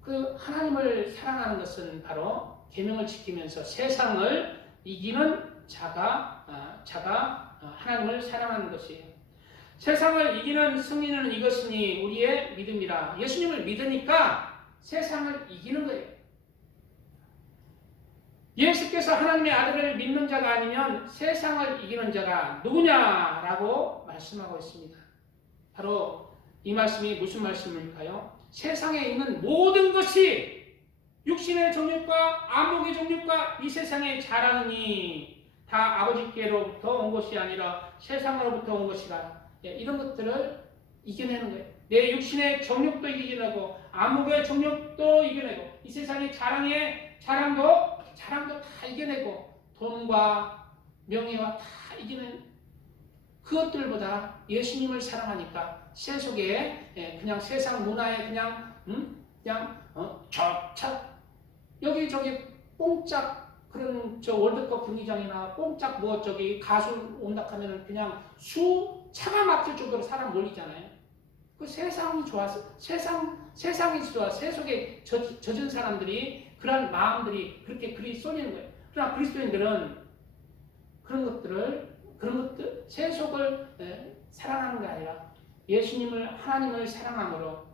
그 하나님을 사랑하는 것은 바로 계명을 지키면서 세상을 이기는 자가 하나님을 사랑하는 것이에요. 세상을 이기는 승리는 이것이니 우리의 믿음이라. 예수님을 믿으니까 세상을 이기는 거예요. 예수께서 하나님의 아들을 믿는 자가 아니면 세상을 이기는 자가 누구냐라고 말씀하고 있습니다. 바로 이 말씀이 무슨 말씀일까요? 세상에 있는 모든 것이 육신의 정욕과 안목의 정욕과 이 세상의 자랑이 다 아버지께로부터 온 것이 아니라 세상으로부터 온 것이라. 이런 것들을 이겨내는 거예요. 내 육신의 정욕도 이겨내고 안목의 정욕도 이겨내고 이 세상의 자랑도 다 이겨내고 돈과 명예와 다 이겨낸 그것들보다 예수님을 사랑하니까 세속에 그냥 세상 문화에 그냥 여기저기 뽕짝 그런 월드컵 경기장이나 뽕짝 가수 온다 하면은 그냥 차가 막힐 정도로 사람 몰리잖아요. 그 세상이 좋아서 세상이 좋아 세속에 젖은 사람들이 그런 마음들이 그렇게 글이 쏠리는 거예요. 그러나 그리스도인들은 그런 것들 세속을 사랑하는 게 아니라 하나님을 사랑함으로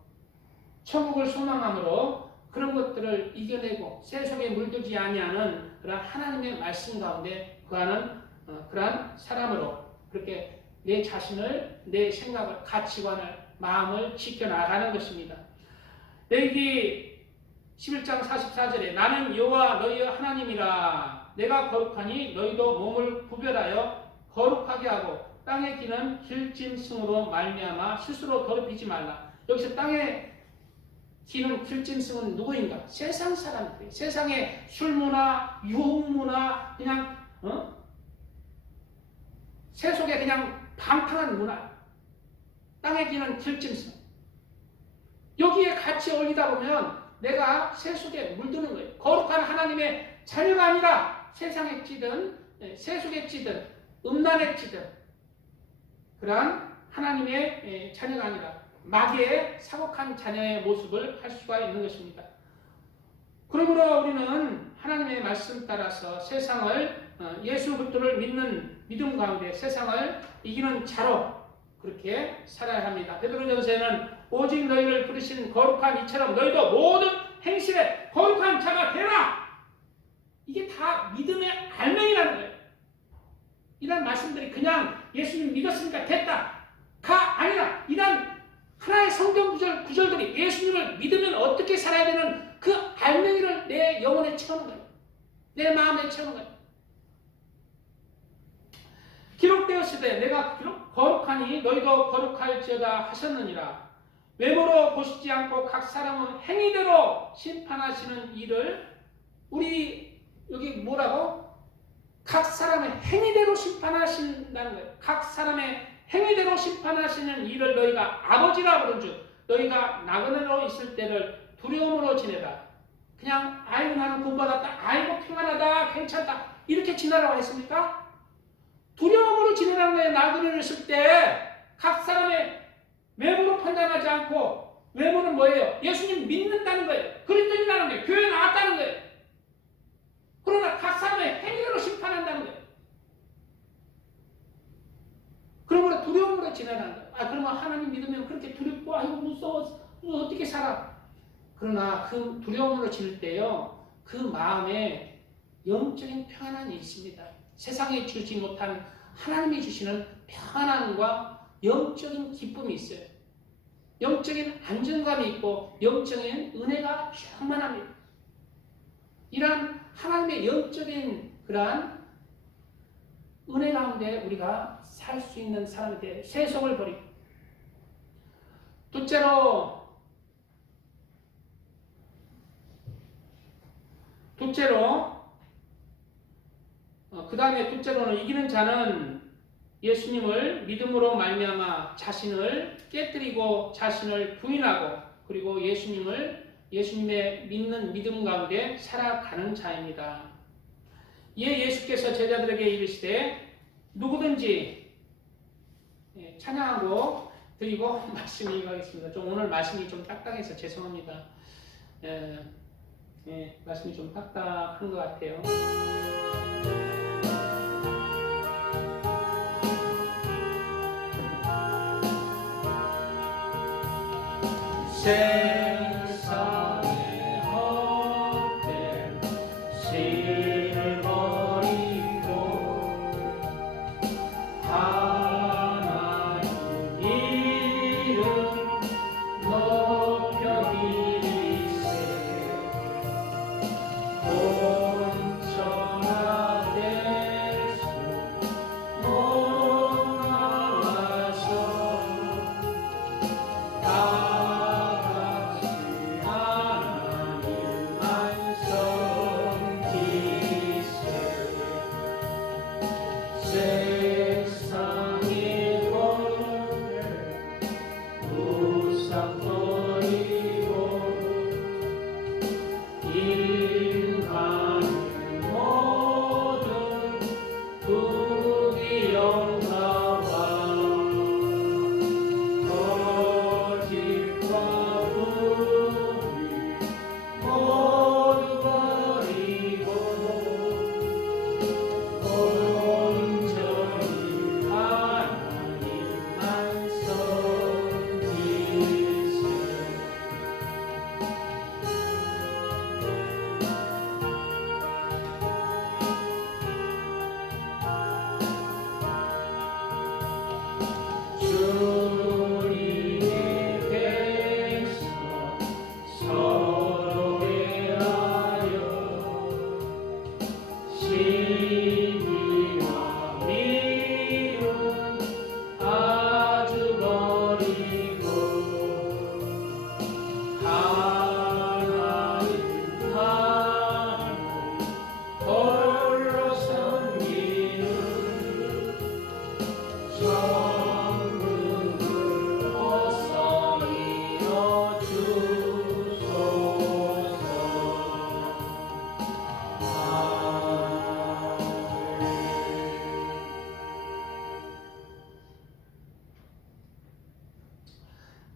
천국을 소망함으로 그런 것들을 이겨내고 세속에 물들지 아니하는 그런 하나님의 말씀 가운데 거하는 그러한 사람으로 그렇게 내 자신을, 내 생각을, 가치관을, 마음을 지켜나가는 것입니다. 레위기 11장 44절에 나는 여호와 너희의 하나님이라 내가 거룩하니 너희도 몸을 구별하여 거룩하게 하고 땅에 기는 길짐승으로 말미암아 스스로 더럽히지 말라. 여기서 땅에 기는 길짐승은 누구인가? 세상 사람들이, 세상의 술문화, 유흥문화, 그냥 세속의 그냥 방탕한 문화, 땅에 기는 길짐승. 여기에 같이 어울리다 보면 내가 세속에 물드는 거예요. 거룩한 하나님의 자녀가 아니라 세상에 찌든 세속에 찌든 음란에 찌든 그러한 하나님의 자녀가 아니라 마귀의 사곡한 자녀의 모습을 할 수가 있는 것입니다. 그러므로 우리는 하나님의 말씀 따라서 세상을 예수 그리스도를 믿는 믿음 가운데 세상을 이기는 자로 그렇게 살아야 합니다. 베드로전서에는 오직 너희를 부르신 거룩한 이처럼 너희도 모든 행실에 거룩한 자가 되라. 이게 다 믿음의 알맹이라는 거예요. 이런 말씀들이 그냥 예수님 믿었으니까 됐다가 아니라 이런 하나의 성경 구절들이 예수님을 믿으면 어떻게 살아야 되는 그 알맹이를 내 영혼에 채우는 거예요. 내 마음에 채우는 거예요. 기록되었으되 내가 거룩하니 너희도 거룩할지어다 하셨느니라. 외모로 보시지 않고 각 사람은 행위대로 심판하시는 일을 우리 여기 뭐라고? 각 사람의 행위대로 심판하신다는 거예요. 각 사람의 행위대로 심판하시는 일을 너희가 아버지라 부른즉 너희가 나그네로 있을 때를 두려움으로 지내라. 그냥 아이고 나는 구원받았다, 아이고 평안하다, 괜찮다 이렇게 지내라고 했습니까? 두려움으로 지내라는 거예요. 나그네로 있을 때 각 사람의 외모로 판단하지 않고 외모는 뭐예요? 예수님 믿는다는 거예요. 그리스도인이라는 거예요. 교회 나왔다는 거예요. 그러나 각 사람의 행위로 심판한다는 거예요. 그러므로 두려움으로 지내라는 거예요. 그러면 하나님 믿으면 그렇게 두렵고 아이고 무서워 어떻게 살아? 그러나 그 두려움으로 지낼 때요 그 마음에 영적인 평안함이 있습니다. 세상에 주지 못한 하나님이 주시는 평안함과 영적인 기쁨이 있어요. 영적인 안정감이 있고 영적인 은혜가 충만합니다. 이러한 하나님의 영적인 그러한 은혜 가운데 우리가 살 수 있는 사람이 돼 세속을 버리고 둘째로 그 다음에 둘째로는 이기는 자는 예수님을 믿음으로 말미암아 자신을 깨뜨리고 자신을 부인하고 그리고 예수님의 믿는 믿음 가운데 살아가는 자입니다. 이에 예수께서 제자들에게 이르시되 누구든지 찬양하고 드리고 말씀을 이어가겠습니다. 오늘 말씀이 좀 딱딱해서 죄송합니다. 말씀이 좀 딱딱한 것 같아요. 세상의 헛된 신을 버리고 하나님 이름 높여 기리세 온천하 대수 못 나와서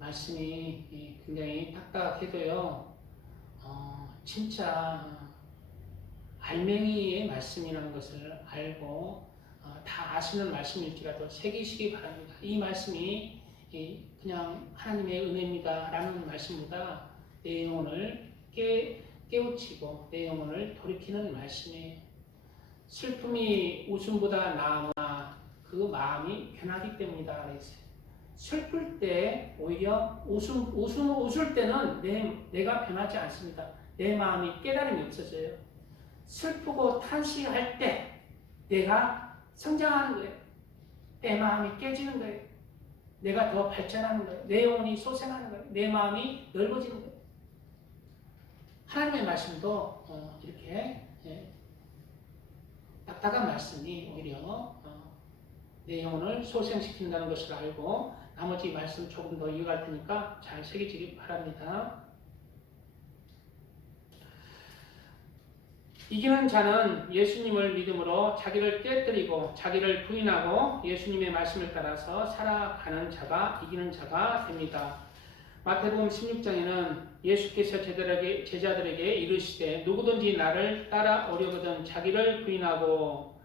말씀이 굉장히 딱딱해도요, 진짜 알맹이의 말씀이라는 것을 알고 다 아시는 말씀일지라도 새기시기 바랍니다. 이 말씀이 그냥 하나님의 은혜입니다 라는 말씀보다 내 영혼을 깨우치고 내 영혼을 돌이키는 말씀이에요. 슬픔이 웃음보다 나으나 그 마음이 변하기 때문이다 그랬어요. 슬플 때 오히려 웃을 때는 내가 변하지 않습니다. 내 마음이 깨달음이 없어져요. 슬프고 탄식할 때 내가 성장하는 거예요. 내 마음이 깨지는 거예요. 내가 더 발전하는 거예요. 내 영혼이 솟아나는 거예요. 내 마음이 넓어지는 거예요. 하나님의 말씀도 이렇게 딱딱한 말씀이 오히려 내 영혼을 소생시킨다는 것을 알고 나머지 말씀 조금 더 이어갈 테니까 잘 새기시기 바랍니다. 이기는 자는 예수님을 믿음으로 자기를 깨뜨리고 자기를 부인하고 예수님의 말씀을 따라서 살아가는 자가 이기는 자가 됩니다. 마태복음 16장에는 예수께서 제자들에게 이르시되 누구든지 나를 따라오려거든 자기를 부인하고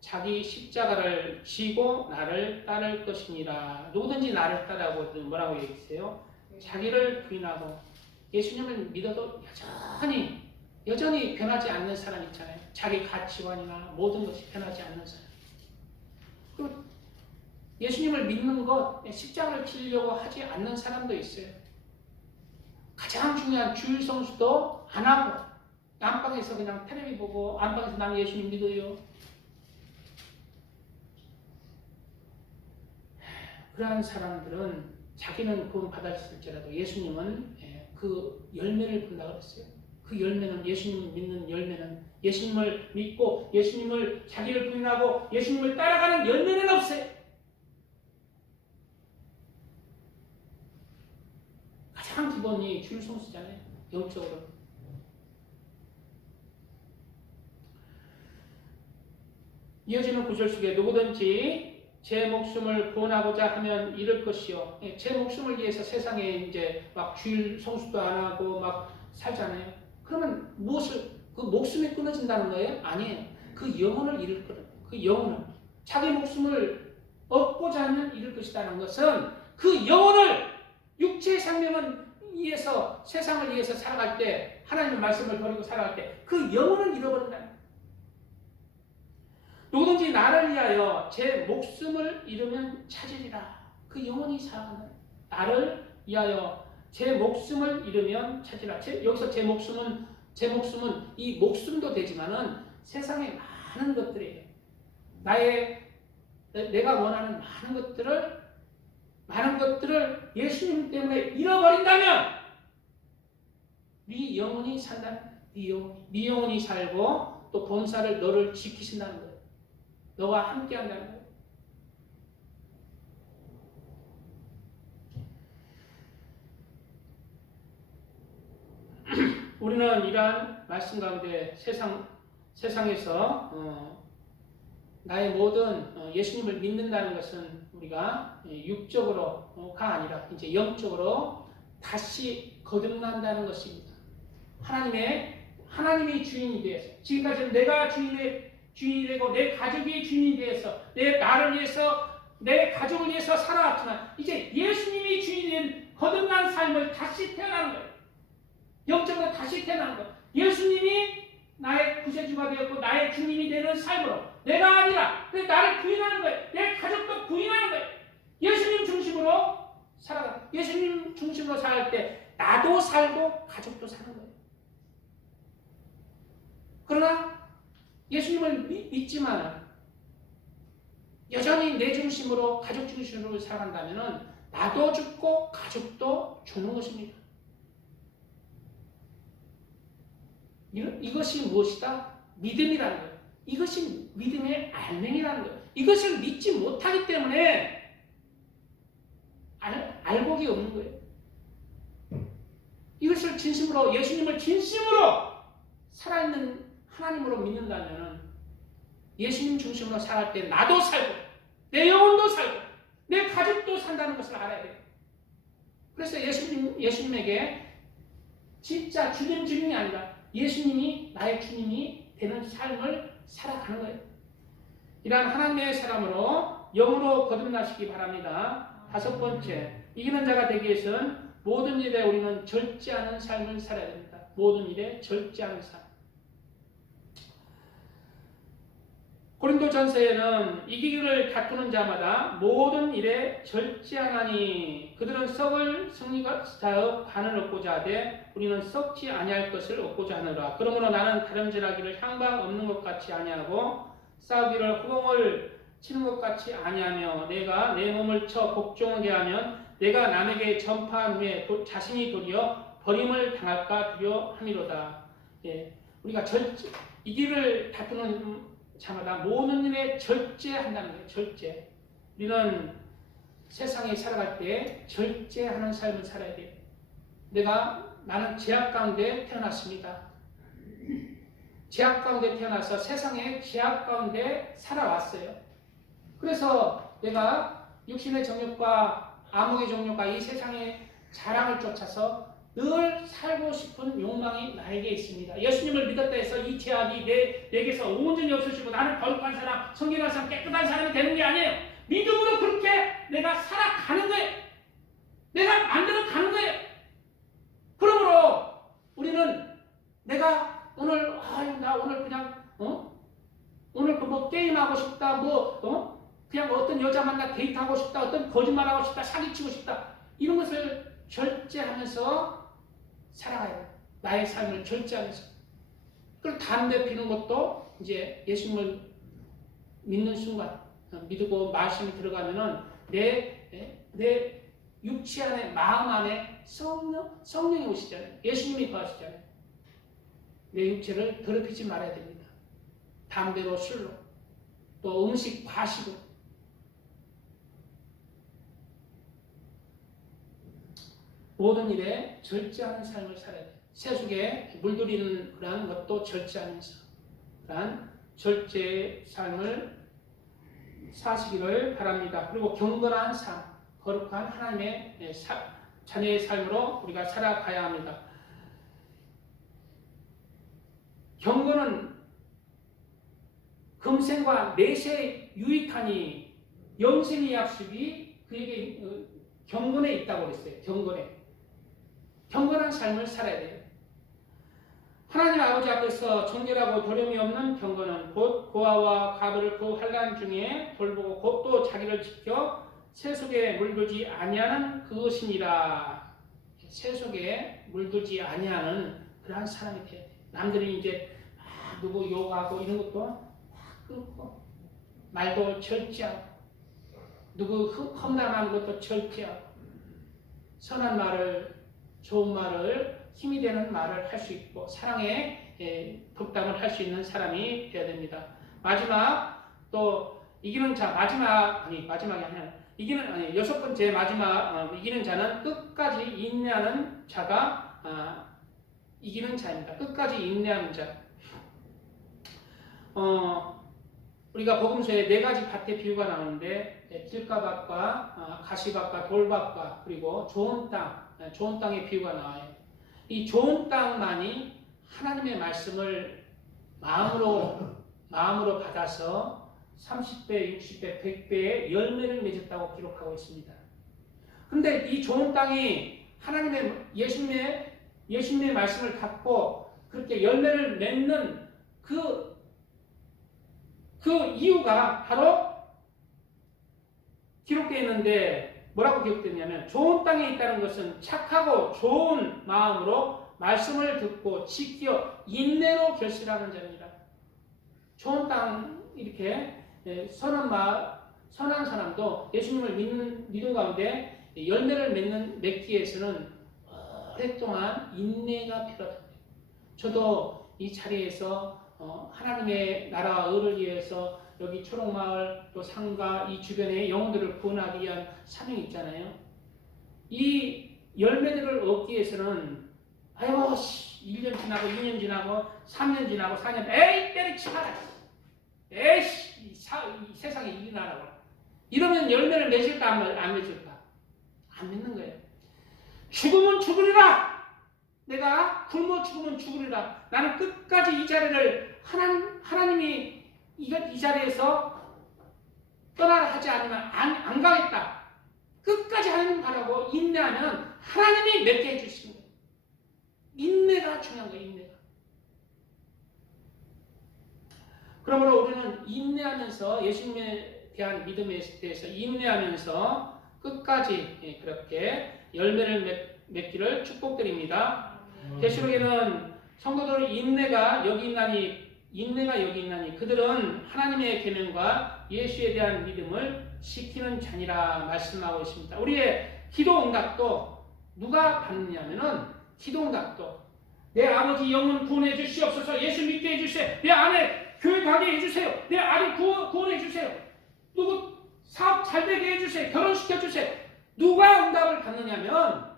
자기 십자가를 지고 나를 따를 것이니라. 누구든지 나를 따라오거든 뭐라고 얘기했어요? 자기를 부인하고 예수님을 믿어도 여전히 변하지 않는 사람 있잖아요. 자기 가치관이나 모든 것이 변하지 않는 사람. 그리고 예수님을 믿는 것, 십자가를 지려고 하지 않는 사람도 있어요. 가장 중요한 주일 성수도 안 하고 안방에서 그냥 텔레비 보고 안방에서 나는 예수님 믿어요. 그러한 사람들은 자기는 구원 받았을지라도 예수님은 그 열매를 본다고 그랬어요. 그 열매는 예수님을 믿는 열매는 예수님을 믿고 예수님을 자기를 부인하고 예수님을 따라가는 열매는 없어요. 가장 기본이 주일 성수잖아요. 영적으로. 이어지는 구절 속에 누구든지 제 목숨을 구원하고자 하면 잃을 것이요. 제 목숨을 위해서 세상에 이제 막 주일 성수도 안 하고 막 살잖아요. 그러면 그 목숨이 끊어진다는 거예요? 아니에요. 그 영혼을 잃을 거예요. 그 영혼을. 자기 목숨을 얻고자 하면 잃을 것이라는 것은 그 영혼을 육체의 생명을 위해서 세상을 위해서 살아갈 때 하나님의 말씀을 버리고 살아갈 때 그 영혼을 잃어버린다는 거예요. 누구든지 나를 위하여 제 목숨을 잃으면 찾으리라. 그 영혼이 살아가는 나를 위하여 제 목숨을 잃으면 찾으리라. 여기서 제 목숨은 이 목숨도 되지만은 세상에 많은 것들이에요. 내가 원하는 많은 것들을 예수님 때문에 잃어버린다면 네 영혼이 산다는 거예요. 네 영혼이 살고 또 본사를 너를 지키신다는 거예요. 너와 함께 한다는 거예요. 우리는 이러한 말씀 가운데 세상에서 나의 모든 예수님을 믿는다는 것은 우리가 육적으로가 아니라 이제 영적으로 다시 거듭난다는 것입니다. 하나님이 주인이 되어서 지금까지는 내가 주인이 되고 내 가족이 주인이 되어서 나를 위해서 내 가족을 위해서 살아왔지만 이제 예수님이 주인이 된 거듭난 삶을 다시 태어나는 거예요. 영적으로 다시 태어나는 거예요. 예수님이 나의 구세주가 되었고 나의 주님이 되는 삶으로 내가 아니라 나를 부인하는 거예요. 내 가족도 부인하는 거예요. 예수님 중심으로 중심으로 살 때 나도 살고 가족도 사는 거예요. 그러나 예수님을 믿지만 여전히 내 중심으로 가족 중심으로 살아간다면 나도 죽고 가족도 죽는 것입니다. 이것이 무엇이다? 믿음이라는 거예요. 이것이 믿음의 알맹이라는 거예요. 이것을 믿지 못하기 때문에 알곡이 없는 거예요. 이것을 진심으로 예수님을 진심으로 살아있는 하나님으로 믿는다면 예수님 중심으로 살할 때 나도 살고 내 영혼도 살고 내 가족도 산다는 것을 알아야 돼요. 그래서 예수님에게 진짜 주님이 아니라 예수님이 나의 주님이 되는 삶을 살아가는 거예요. 이러한 하나님의 사람으로 영으로 거듭나시기 바랍니다. 5번째, 이기는 자가 되기 위해서는 모든 일에 우리는 절제하는 삶을 살아야 됩니다. 모든 일에 절제하는 삶. 고린도전서에는 이기기를 다투는 자마다 모든 일에 절제하나니 그들은 썩을 승리자의 관을 얻고자 하되 우리는 썩지 아니할 것을 얻고자 하느라. 그러므로 나는 다름질하기를 향방 없는 것 같이 아니하고 싸우기를 호공을 치는 것 같이 아니하며 내가 내 몸을 쳐 복종하게 하면 내가 남에게 전파한 후에 자신이 도리어 버림을 당할까 두려함이로다. 예, 우리가 이기를 다투는 자마다 모든 일에 절제한다는 거예요. 절제. 우리는 세상에 살아갈 때 절제하는 삶을 살아야 돼요. 나는 제약 가운데 태어났습니다. 제약 가운데 태어나서 세상에 제약 가운데 살아왔어요. 그래서 내가 육신의 정욕과 암흑의 정욕과 이 세상의 자랑을 쫓아서 늘 살고 싶은 욕망이 나에게 있습니다. 예수님을 믿었다 해서 이 제약이 내게서 온전히 없어지고 나는 거룩한 사람, 성경한 사람, 깨끗한 사람이 되는 게 아니에요. 믿음으로 그렇게 내가 살아가는 거예요. 내가 만들어 가는 거예요. 그러므로 우리는 내가 오늘 나 오늘 그냥 오늘 뭐 게임하고 싶다, 그냥 어떤 여자 만나 데이트하고 싶다, 어떤 거짓말하고 싶다, 사기치고 싶다, 이런 것을 절제하면서 살아가야 돼요. 나의 삶을 절제하면서. 그리고 담배 피는 것도 이제 예수님을 믿는 순간, 믿고 말씀이 들어가면은 내 육체 안에, 마음 안에 성령이 오시잖아요. 예수님이 거하시잖아요. 내 육체를 더럽히지 말아야 됩니다. 담배로, 술로, 또 음식, 과식으로. 모든 일에 절제하는 삶을 살아야 돼요. 세속에 물들이는 그러한 것도 절제하면서 그러한 절제의 삶을 사시기를 바랍니다. 그리고 경건한 삶, 거룩한 하나님의 자녀의 삶으로 우리가 살아가야 합니다. 경건은 금생과 내세에 유익하니 영생의 약속이 그에게 경건에 있다고 그랬어요. 경건한 삶을 살아야 돼요. 하나님 아버지 앞에서 정결하고 도름이 없는 경건은 곧 고아와 가부를 그 환난 중에 돌보고 곧또 자기를 지켜 세속에 물들지 아니하는 그것이니라. 세속에 물들지 아니하는 그러한 사람이 돼야 돼요. 남들이 이제 누구 욕하고 이런 것도 막 끊고 말도 절제하고 누구 험담하는 것도 절제하고 선한 말을, 좋은 말을, 힘이 되는 말을 할 수 있고 사랑의 덕담을 할 수 있는 사람이 되어야 됩니다. 마지막 또 이기는 자, 마지막이 아니라 여섯 번째 마지막 이기는 자는 끝까지 인내하는 자가 이기는 자입니다. 끝까지 인내하는 자. 우리가 복음서에 4가지 밭의 비유가 나오는데 길가밭과 가시밭과 돌밭과 그리고 좋은 땅의 비유가 나와요. 이 좋은 땅만이 하나님의 말씀을 마음으로 받아서 30배, 60배, 100배의 열매를 맺었다고 기록하고 있습니다. 그런데 이 좋은 땅이 예수님의 말씀을 갖고 그렇게 열매를 맺는 그 이유가 바로 기록되어 있는데 뭐라고 기록되냐면 좋은 땅에 있다는 것은 착하고 좋은 마음으로 말씀을 듣고 지켜 인내로 결실하는 자입니다. 좋은 땅 이렇게 선한 사람도 예수님을 믿는 가운데 열매를 맺기 위해서는 오랫동안 인내가 필요하다. 저도 이 자리에서 하나님의 나라와 의를 위해서 여기 초록마을 또 상가 이 주변의 영혼들을 구원하기 위한 사명이 있잖아요. 이 열매들을 얻기 위해서는 아이고 1년 지나고 2년 지나고 3년 지나고 4년 에이 때리치 마라. 에이씨 이 세상에 일이 나라고. 이러면 열매를 맺을까 안 맺을까? 안 맺는 거예요. 죽으면 죽으리라. 내가 굶어 죽으면 죽으리라. 나는 끝까지 이 자리를 하나님이 이 자리에서 떠나라 하지 않으면 안 가겠다. 끝까지 하나님 바라고 인내하면 하나님이 맺게 해주시는 거예요. 인내가 중요한 거예요. 인내가. 그러므로 우리는 인내하면서 예수님에 대한 믿음에 대해서 인내하면서 끝까지 그렇게 열매를 맺기를 축복드립니다. 계시록에는 성도들 인내가 여기 있나니 그들은 하나님의 계명과 예수에 대한 믿음을 지키는 자니라 말씀하고 있습니다. 우리의 기도 응답도 누가 받느냐면은 기도 응답도 내 아버지 영혼 구원해 주시옵소서. 예수 믿게 해주세요. 내 아내 교회 가게 해주세요. 내 아들 구원해 주세요. 누구 사업 잘 되게 해주세요. 결혼시켜 주세요. 누가 응답을 받느냐면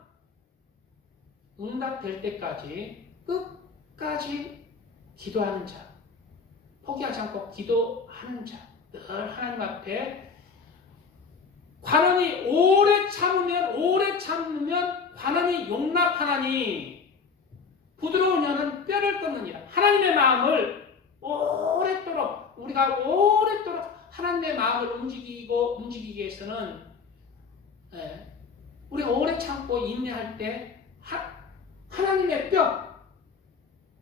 응답될 때까지 끝까지 기도하는 자, 포기하지 않고 기도하는 자, 늘 하나님 앞에 관원이 오래 참으면 관원이 용납하나니 부드러운 혀는 뼈를 끊느니라. 하나님의 마음을 우리가 오랫도록 하나님의 마음을 움직이기 위해서는 우리가 오래 참고 인내할 때 하나님의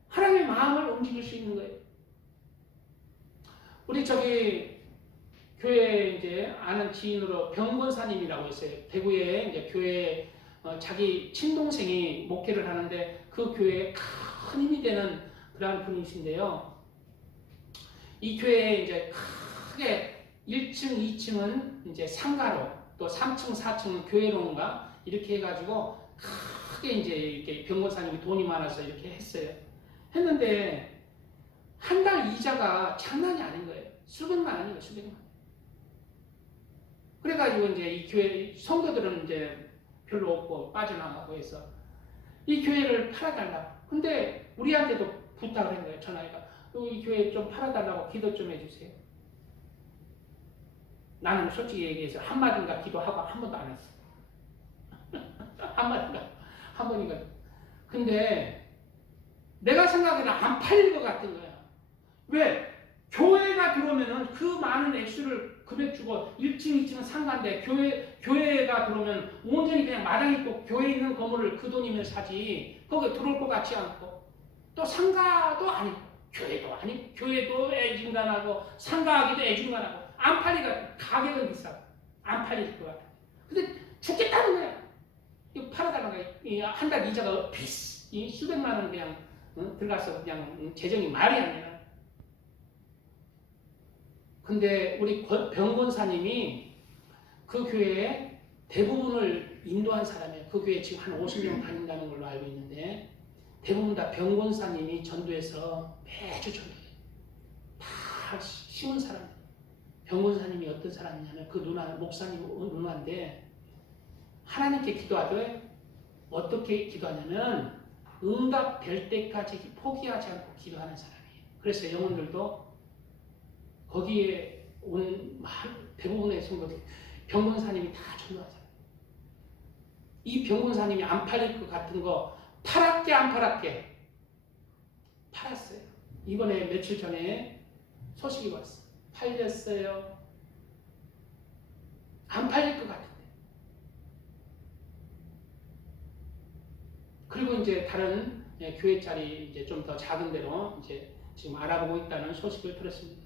하나님의 마음을 움직일 수 있는 거예요. 우리 교회 이제 아는 지인으로 병권사님이라고 있어요. 대구에 이제 교회 자기 친동생이 목회를 하는데 그 교회에 큰 힘이 되는 그런 분이신데요. 이 교회에 이제 크게 1층, 2층은 이제 상가로 또 3층, 4층은 교회로인가 이렇게 해가지고 크게 이제 이렇게 병권사님이 돈이 많아서 이렇게 했어요. 했는데 한 달 이자가 장난이 아닌 거예요. 수백만 원이에요, 수백만 원. 그래가지고 이제 이 교회 성도들은 이제 별로 없고 빠져나가고 해서 이 교회를 팔아달라고. 근데 우리한테도 부탁을 한 거예요. 전화해가 이 교회 좀 팔아달라고 기도 좀 해주세요. 나는 솔직히 얘기해서 한마디인가 기도하고 한 번도 안 했어. 한마디인가 한 번인가. 근데 내가 생각에는 안 팔릴 것 같은 거야. 왜? 교회가 들어오면은 그 많은 액수를 금액 주고 1층, 2층은 상가인데 교회가 들어오면 온전히 그냥 마당 있고 교회 있는 건물을 그 돈이면 사지 거기 들어올 것 같지 않고 또 상가도 아니고 교회도 애중간하고 상가하기도 애중간하고 안 팔리가 가격은 비싸고 안 팔릴 것 같아. 근데 죽겠다는 거야. 이거 팔아달라는 거야. 한 달 이자가 이 수백만 원 그냥 들어가서 그냥 재정이 말이 안 되나. 근데 우리 병권사님이 그 교회에 대부분을 인도한 사람이에요. 그 교회 지금 한 50명 다닌다는 걸로 알고 있는데 대부분 다 병권사님이 전도해서 매주 전도해요. 다 쉬운 사람이에요. 병권사님이 어떤 사람이냐면 그 목사님 누나인데 하나님께 기도하되 어떻게 기도하냐면 응답될 때까지 포기하지 않고 기도하는 사람이에요. 그래서 영혼들도 거기에 온 대부분의 성도들 병권사님이 다 전도하잖아요. 이 병권사님이 안 팔릴 것 같은 거 팔았게 안 팔았게 팔았어요. 이번에 며칠 전에 소식이 왔어요. 팔렸어요. 안 팔릴 것 같은데. 그리고 이제 다른 교회 자리 이제 좀 더 작은 데로 이제 지금 알아보고 있다는 소식을 들었습니다.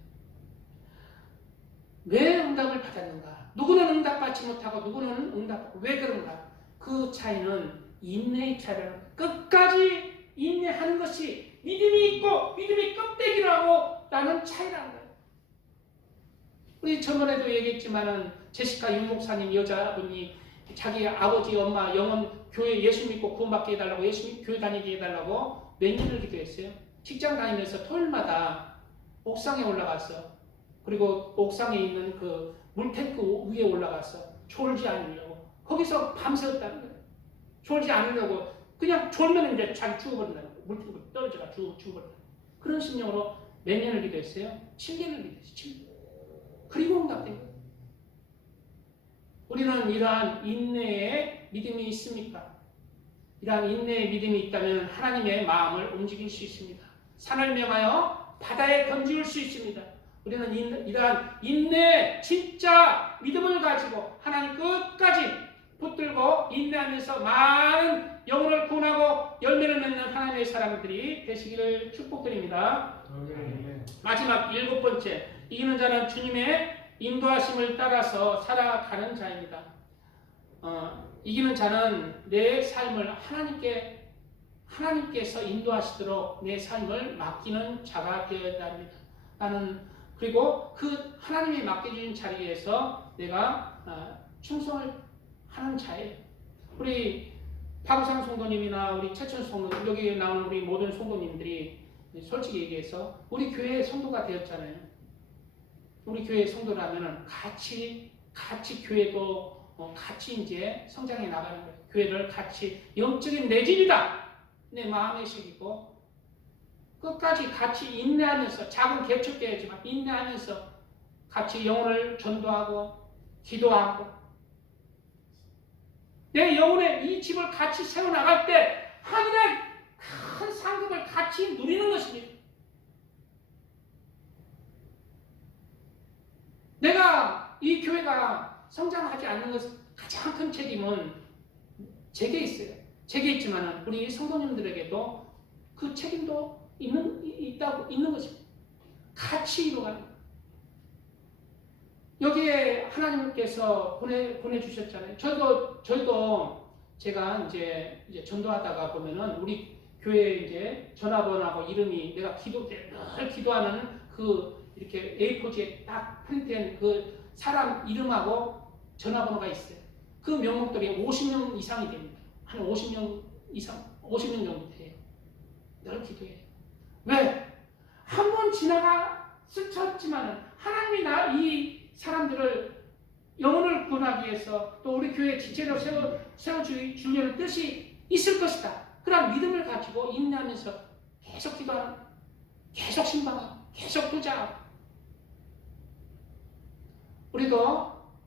왜 응답을 받았는가? 누구는 응답받지 못하고 누구는 응답받고 왜 그런가? 그 차이는 인내의 차이라는 거예요. 끝까지 인내하는 것이 믿음이 있고 믿음이 껍데기라고 라는 차이라는 거예요. 우리 저번에도 얘기했지만은 제시카 윤목사님 여자분이 자기 아버지 엄마 영혼 교회 예수 믿고 구원받게 해달라고 예수 교회 다니게 해달라고 몇 년을 기도했어요. 직장 다니면서 토요일마다 옥상에 올라갔어. 그리고 옥상에 있는 그 물탱크 위에 올라갔어. 졸지 않으려고. 거기서 밤새웠다는 거예요. 졸지 않으려고. 그냥 졸면 이제 잘 죽어버린다는 거예요. 물탱크 떨어져가 죽어버린다. 그런 심령으로 몇 년을 기도했어요? 7년을 기도했어요. 7년. 그리고 응답된 거예요. 우리는 이러한 인내의 믿음이 있습니까? 이러한 인내의 믿음이 있다면 하나님의 마음을 움직일 수 있습니다. 산을 명하여 바다에 던질 수 있습니다. 우리는 이러한 인내의 진짜 믿음을 가지고 하나님 끝까지 붙들고 인내하면서 많은 영혼을 구원하고 열매를 맺는 하나님의 사람들이 되시기를 축복드립니다. 마지막 7번째, 이기는 자는 주님의 인도하심을 따라서 살아가는 자입니다. 이기는 자는 내 삶을 하나님께서 인도하시도록 내 삶을 맡기는 자가 되어야 합니다. 나는 그리고 그 하나님이 맡겨주신 자리에서 내가 충성을 하는 자예요. 우리 파구상 성도님이나 우리 최천 성도님, 여기 나오는 우리 모든 성도님들이 솔직히 얘기해서 우리 교회의 성도가 되었잖아요. 우리 교회 성도라면은 같이 교회도 같이 이제 성장해 나가는 거예요. 교회를 같이 영적인 내 집이다. 내 마음의 식이고 끝까지 같이 인내하면서 작은 개척교회지만 인내하면서 같이 영혼을 전도하고 기도하고 내 영혼의 이 집을 같이 세워나갈 때 하늘의 큰 상급을 같이 누리는 것입니다. 내가 이 교회가 성장하지 않는 것 가장 큰 책임은 제게 있어요. 제게 있지만 우리 성도님들에게도 그 책임도 있는 것입니다. 같이 이루어가는 거예요. 여기에 하나님께서 보내주셨잖아요. 저희도 제가 이제 전도하다가 보면은 우리 교회 이제 전화번호하고 이름이 내가 늘 기도하는 그 이렇게 A4지에 딱 프린트된 그 사람 이름하고 전화번호가 있어요. 그 명목들이 50명 이상이 됩니다. 한 50명 이상, 50명 정도 돼요. 늘 기도해요. 왜? 한 번 지나가 스쳤지만은 하나님이 이 사람들을 영혼을 구원하기 위해서 또 우리 교회 지체로 세워주려는 뜻이 있을 것이다. 그런 믿음을 가지고 인내하면서 계속 기도하는, 계속 신방하고, 계속 투자하고.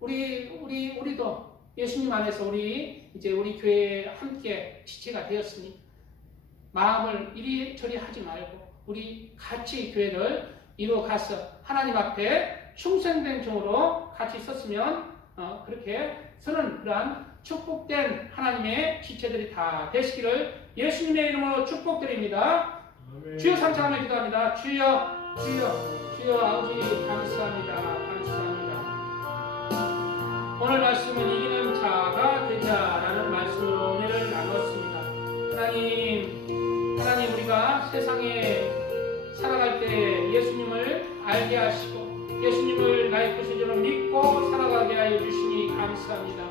우리도 예수님 안에서 우리 교회에 함께 지체가 되었으니 마음을 이리저리 하지 말고 우리 같이 교회를 이루어가서 하나님 앞에 충성된 종으로 같이 섰으면 그렇게 서는 그러한 축복된 하나님의 지체들이 다 되시기를 예수님의 이름으로 축복드립니다. 아멘. 주여 삼창하며 기도합니다. 주여 아버지 감사합니다. 오늘 말씀은 이기는 자가 되자라는 말씀으로 은혜를 나눴습니다. 하나님 우리가 세상에 살아갈 때 예수님을 알게 하시고 예수님을 나의 구세주로 믿고 살아가게 하여 주시니 감사합니다.